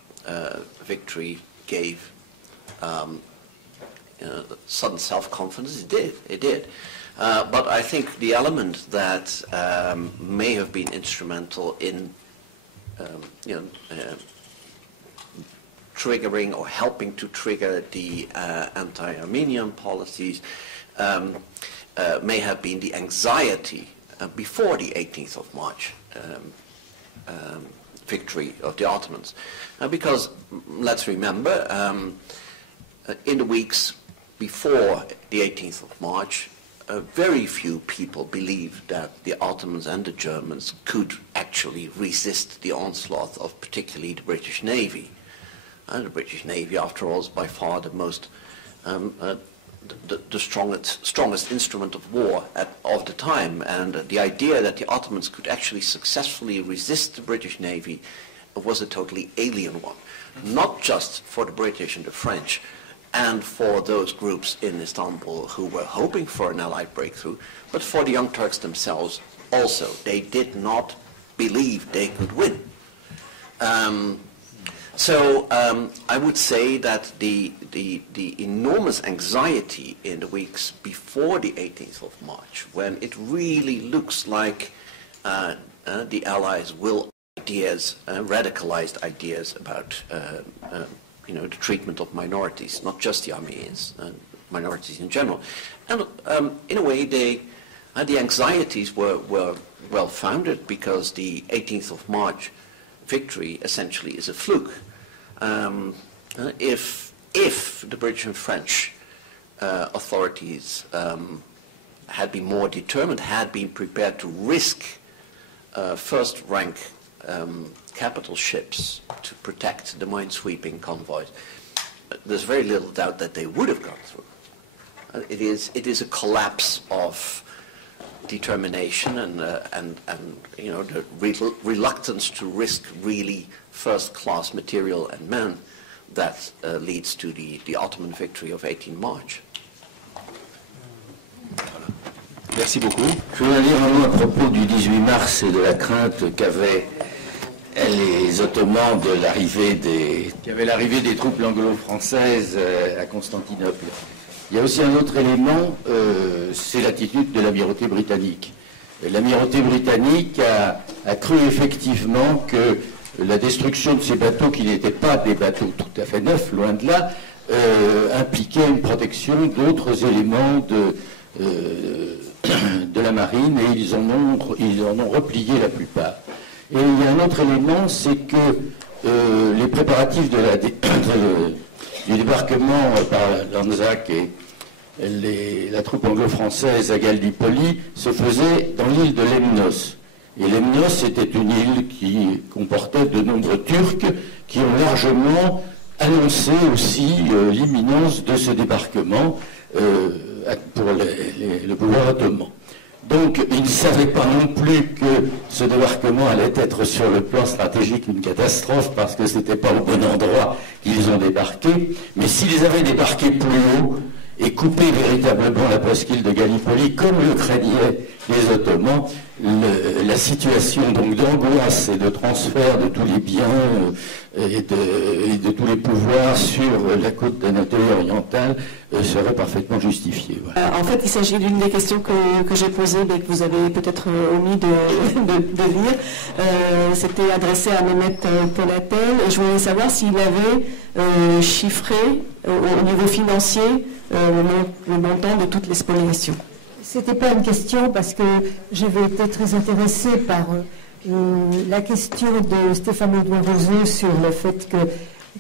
victory gave sudden self-confidence. It did. But I think the element that may have been instrumental in, triggering or helping to trigger the anti-Armenian policies may have been the anxiety before the 18th of March victory of the Ottomans. Because, let's remember, in the weeks before the 18th of March, very few people believed that the Ottomans and the Germans could actually resist the onslaught of particularly the British Navy. The British Navy, after all, is by far the most the strongest instrument of war of the time, and the idea that the Ottomans could actually successfully resist the British Navy was a totally alien one, not just for the British and the French and for those groups in Istanbul who were hoping for an Allied breakthrough, but for the Young Turks themselves also. They did not believe they could win. So I would say that the enormous anxiety in the weeks before the 18th of March, when it really looks like the Allies will ideas, radicalized ideas about the treatment of minorities, not just the Armenians, minorities in general, and in a way the anxieties were well founded, because the 18th of March victory essentially is a fluke. If the British and French authorities had been more determined, had been prepared to risk first-rank capital ships to protect the mine-sweeping convoys, there's very little doubt that they would have gone through. It is a collapse of determination and the reluctance to risk really first-class material and men that leads to the Ottoman victory of 18 March. Merci beaucoup. Je voudrais dire un mot à propos du 18 mars et de la crainte qu'avaient les Ottomans de l'arrivée des troupes anglo-françaises à Constantinople. Il y a aussi un autre élément, c'est l'attitude de l'amirauté britannique. L'amirauté britannique a cru effectivement que la destruction de ces bateaux, qui n'étaient pas des bateaux tout à fait neufs, loin de là, impliquait une protection d'autres éléments de la marine, et ils en ont replié la plupart. Et il y a un autre élément, c'est que les préparatifs du débarquement par Lanzac et la troupe anglo-française à Gallipoli se faisaient dans l'île de Lemnos. Et Lemnos était une île qui comportait de nombreux Turcs qui ont largement annoncé aussi l'imminence de ce débarquement pour le pouvoir ottoman. Donc ils ne savaient pas non plus que ce débarquement allait être sur le plan stratégique une catastrophe, parce que ce n'était pas au bon endroit qu'ils ont débarqué, mais s'ils avaient débarqué plus haut, et couper véritablement la presqu'île de Gallipoli, comme le craignaient les Ottomans, la situation donc d'angoisse et de transfert de tous les biens et de tous les pouvoirs sur la côte d'Anatolie orientale serait parfaitement justifiée. Voilà. En fait, il s'agit d'une des questions que j'ai posées, mais que vous avez peut-être omis de lire. C'était adressé à Mehmet Ponatel, et je voulais savoir s'il avait chiffré au niveau financier le montant de toute les spoliations. C'était pas une question parce que j'avais été très intéressée par la question de Stefano Rousseau sur le fait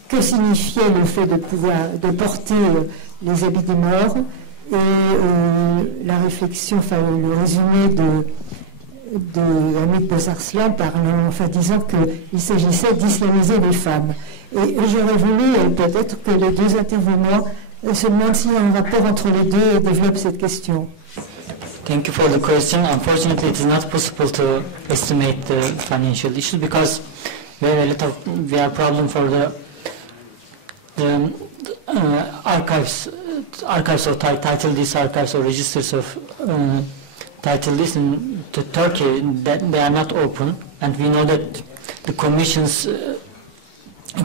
que signifiait le fait de porter les habits des morts, et la réflexion, enfin le résumé de Hamid Bozarslan disant qu'il s'agissait d'islamiser les femmes. Et j'aurais voulu peut-être que les deux intervenants se demandent s'il y a un rapport entre les deux et développent cette question. Thank you for the question. Unfortunately, it is not possible to estimate the financial issues because we have a problem for the archives of title lists, archives or registers of title lists in Turkey. That they are not open, and we know that the commissions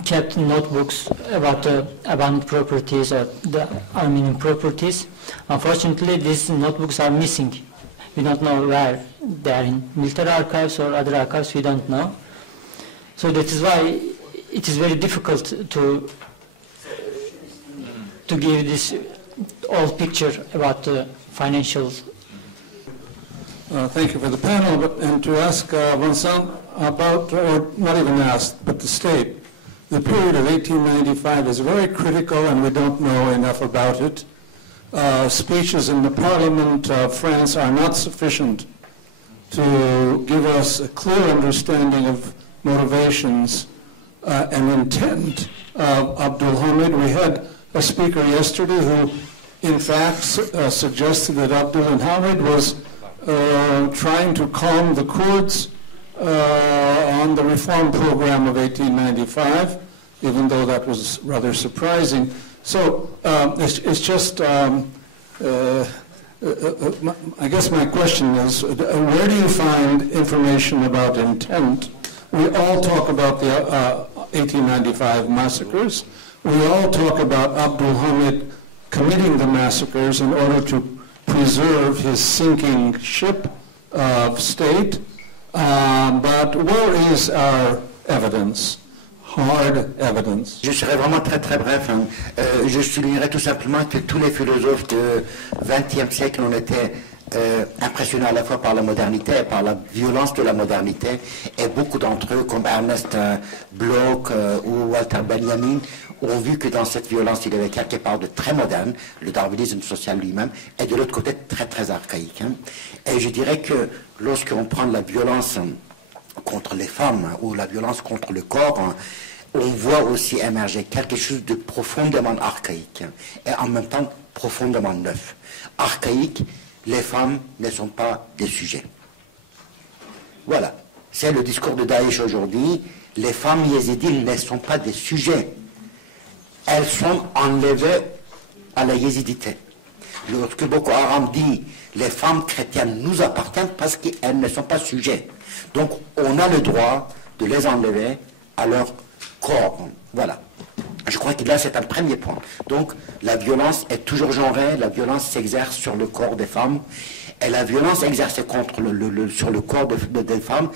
kept notebooks about the abandoned properties or the Armenian properties. Unfortunately, these notebooks are missing. We don't know where they are, in military archives or other archives, we don't know. So that is why it is very difficult to give this all picture about the financial. Thank you for the panel, and to ask Vincent about, or not even ask, but to state, the period of 1895 is very critical, and we don't know enough about it. Speeches in the Parliament of France are not sufficient to give us a clear understanding of motivations and intent of Abdul Hamid. We had a speaker yesterday who, in fact, suggested that Abdul Hamid was trying to calm the Kurds on the reform program of 1895, even though that was rather surprising. So it's just, I guess my question is, where do you find information about intent? We all talk about the 1895 massacres. We all talk about Abdul Hamid committing the massacres in order to preserve his sinking ship of state. But where is our evidence? Hard evidence. Je serai vraiment très très bref. Je soulignerai tout simplement que tous les philosophes du XXe siècle ont été impressionnés à la fois par la modernité et par la violence de la modernité, et beaucoup d'entre eux, comme Ernest Bloch ou Walter Benjamin, ont vu que dans cette violence, il y avait quelque part de très moderne, le darwinisme social lui-même, et de l'autre côté très très archaïque. Et je dirais que lorsqu'on prend la violence contre les femmes ou la violence contre le corps, on voit aussi émerger quelque chose de profondément archaïque et en même temps profondément neuf. Archaïque, les femmes ne sont pas des sujets. Voilà, c'est le discours de Daesh aujourd'hui. Les femmes yézidines ne sont pas des sujets. Elles sont enlevées à la yézidité. Lorsque Boko Haram dit les femmes chrétiennes nous appartiennent parce qu'elles ne sont pas sujets. Donc on a le droit de les enlever à leur corps. Voilà. Je crois que là c'est un premier point. Donc la violence est toujours genrée, la violence s'exerce sur le corps des femmes, et la violence exercée sur le corps des femmes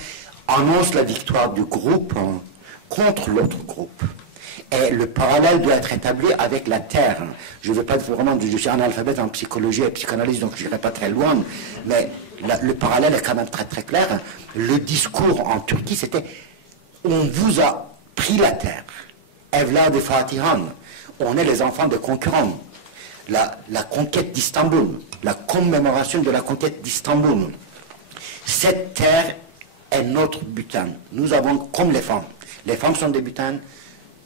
annonce la victoire du groupe contre l'autre groupe. Et le parallèle doit être établi avec la terre. Je ne veux pas vraiment, je suis analphabète en psychologie et psychanalyse, donc je n'irai pas très loin, mais le parallèle est quand même très très clair. Le discours en Turquie, c'était « on vous a pris la terre, Evla de Fatihan, on est les enfants des concurrents ». La conquête d'Istanbul, la commémoration de la conquête d'Istanbul. Cette terre est notre butin. Nous avons, comme les femmes sont des butins,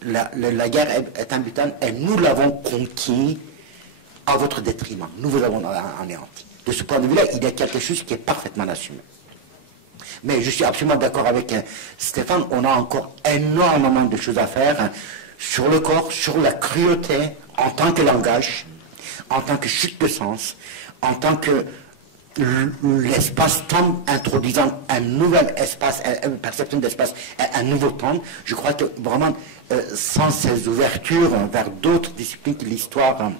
la guerre est un butin et nous l'avons conquis à votre détriment. Nous vous avons anéanti. De ce point de vue-là, il y a quelque chose qui est parfaitement assumé. Mais je suis absolument d'accord avec Stéphane, on a encore énormément de choses à faire sur le corps, sur la cruauté en tant que langage, en tant que chute de sens, en tant que l'espace-temps introduisant un nouvel espace, une perception d'espace, un nouveau temps. Je crois que vraiment, sans ces ouvertures vers d'autres disciplines que l'histoire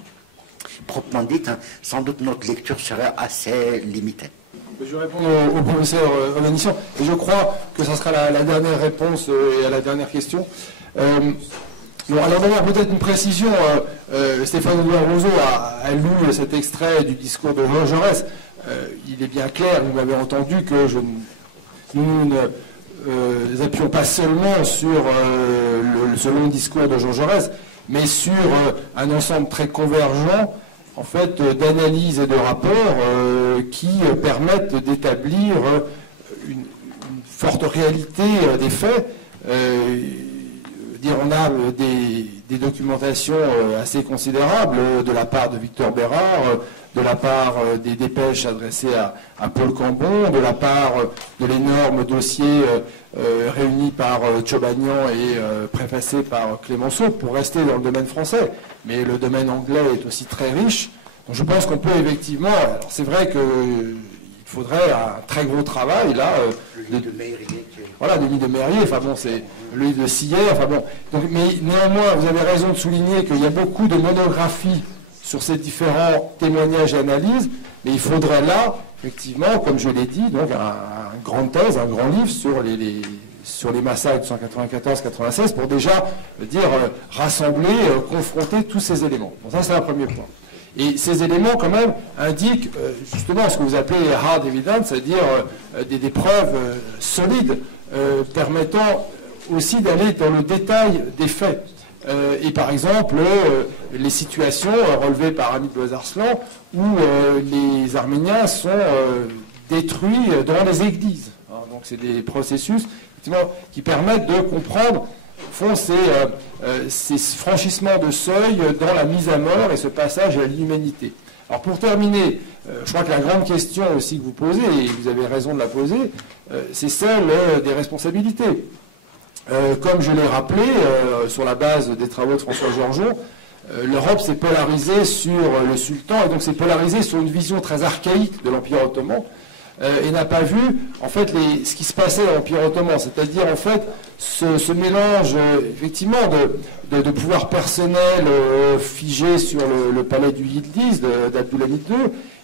proprement dite, sans doute notre lecture serait assez limitée. Je vais répondre au professeur Oganisson, et je crois que ça sera la dernière réponse et à la dernière question. Alors d'abord, peut-être une précision, Stéphane Edouard Roseau a lu cet extrait du discours de Jean Jaurès. Il est bien clair, vous m'avez entendu, que nous ne appuyons pas seulement sur ce long discours de Jean Jaurès, mais sur un ensemble très convergent, en fait, d'analyses et de rapports qui permettent d'établir une forte réalité des faits. On a des documentations assez considérables de la part de Victor Bérard, de la part des dépêches adressées à Paul Cambon, de la part de l'énorme dossier réuni par Tchobanian et préfacé par Clémenceau, pour rester dans le domaine français. Mais le domaine anglais est aussi très riche. Donc je pense qu'on peut effectivement... Alors c'est vrai qu'il faudrait un très gros travail, là... le livre de Mérier. Voilà, le livre de Mérier, enfin bon, c'est le livre de Siller, enfin bon... Donc, mais néanmoins, vous avez raison de souligner qu'il y a beaucoup de monographies sur ces différents témoignages et analyses, mais il faudrait là, effectivement, comme je l'ai dit, donc un grande thèse, un grand livre sur les massacres de 194-96 pour déjà rassembler, confronter tous ces éléments. Bon, ça c'est un premier point. Et ces éléments, quand même, indiquent justement ce que vous appelez hard evidence, c'est-à-dire des preuves solides permettant aussi d'aller dans le détail des faits. Et par exemple, les situations relevées par Hamid Bouazarslan où les Arméniens sont détruits dans les églises. Alors, donc c'est des processus qui permettent de comprendre ces franchissements de seuil dans la mise à mort et ce passage à l'humanité. Alors pour terminer, je crois que la grande question aussi que vous posez, et vous avez raison de la poser, c'est celle des responsabilités. Comme je l'ai rappelé, sur la base des travaux de François Georgeon, l'Europe s'est polarisée sur le sultan, et donc s'est polarisée sur une vision très archaïque de l'Empire ottoman, et n'a pas vu en fait ce qui se passait dans l'Empire ottoman, c'est-à-dire en fait ce mélange effectivement de pouvoir personnel figé sur le palais du Yildiz d'Abdülhamid II,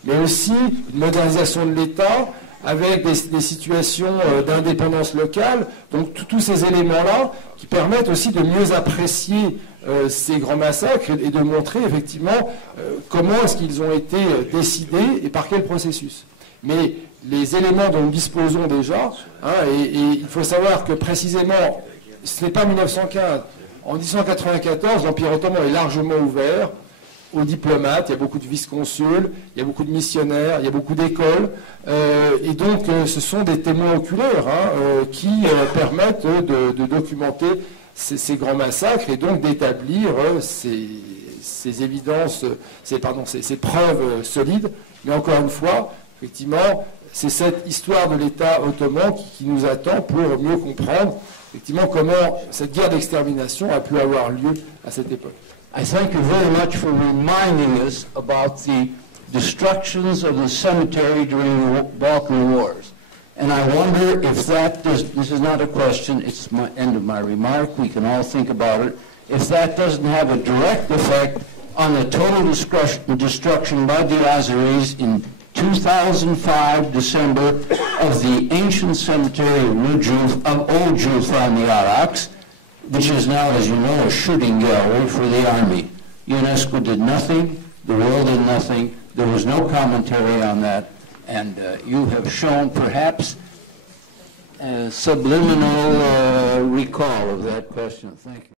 mais aussi une modernisation de l'État avec des situations d'indépendance locale, donc tous ces éléments-là qui permettent aussi de mieux apprécier ces grands massacres et de montrer effectivement comment est-ce qu'ils ont été décidés et par quel processus. Mais les éléments dont nous disposons déjà, et il faut savoir que précisément, ce n'est pas 1915. En 1894, l'Empire ottoman est largement ouvert aux diplomates, il y a beaucoup de vice-consuls, il y a beaucoup de missionnaires, il y a beaucoup d'écoles, et donc ce sont des témoins oculaires qui permettent de documenter ces grands massacres et donc d'établir ces évidences, ces preuves solides. Mais encore une fois, effectivement, c'est cette histoire de l'État ottoman qui nous attend pour mieux comprendre effectivement comment cette guerre d'extermination a pu avoir lieu à cette époque. I thank you very much for reminding us about the destructions of the cemetery during the Balkan Wars. And I wonder if this is not a question, it's my end of my remark, we can all think about it, if that doesn't have a direct effect on the total destruction by the Azeris in 2005, December, of the ancient cemetery of Old Jufa in the Araks, which is now, as you know, a shooting gallery for the army. UNESCO did nothing, the world did nothing, there was no commentary on that, and you have shown perhaps a subliminal recall of that question. Thank you.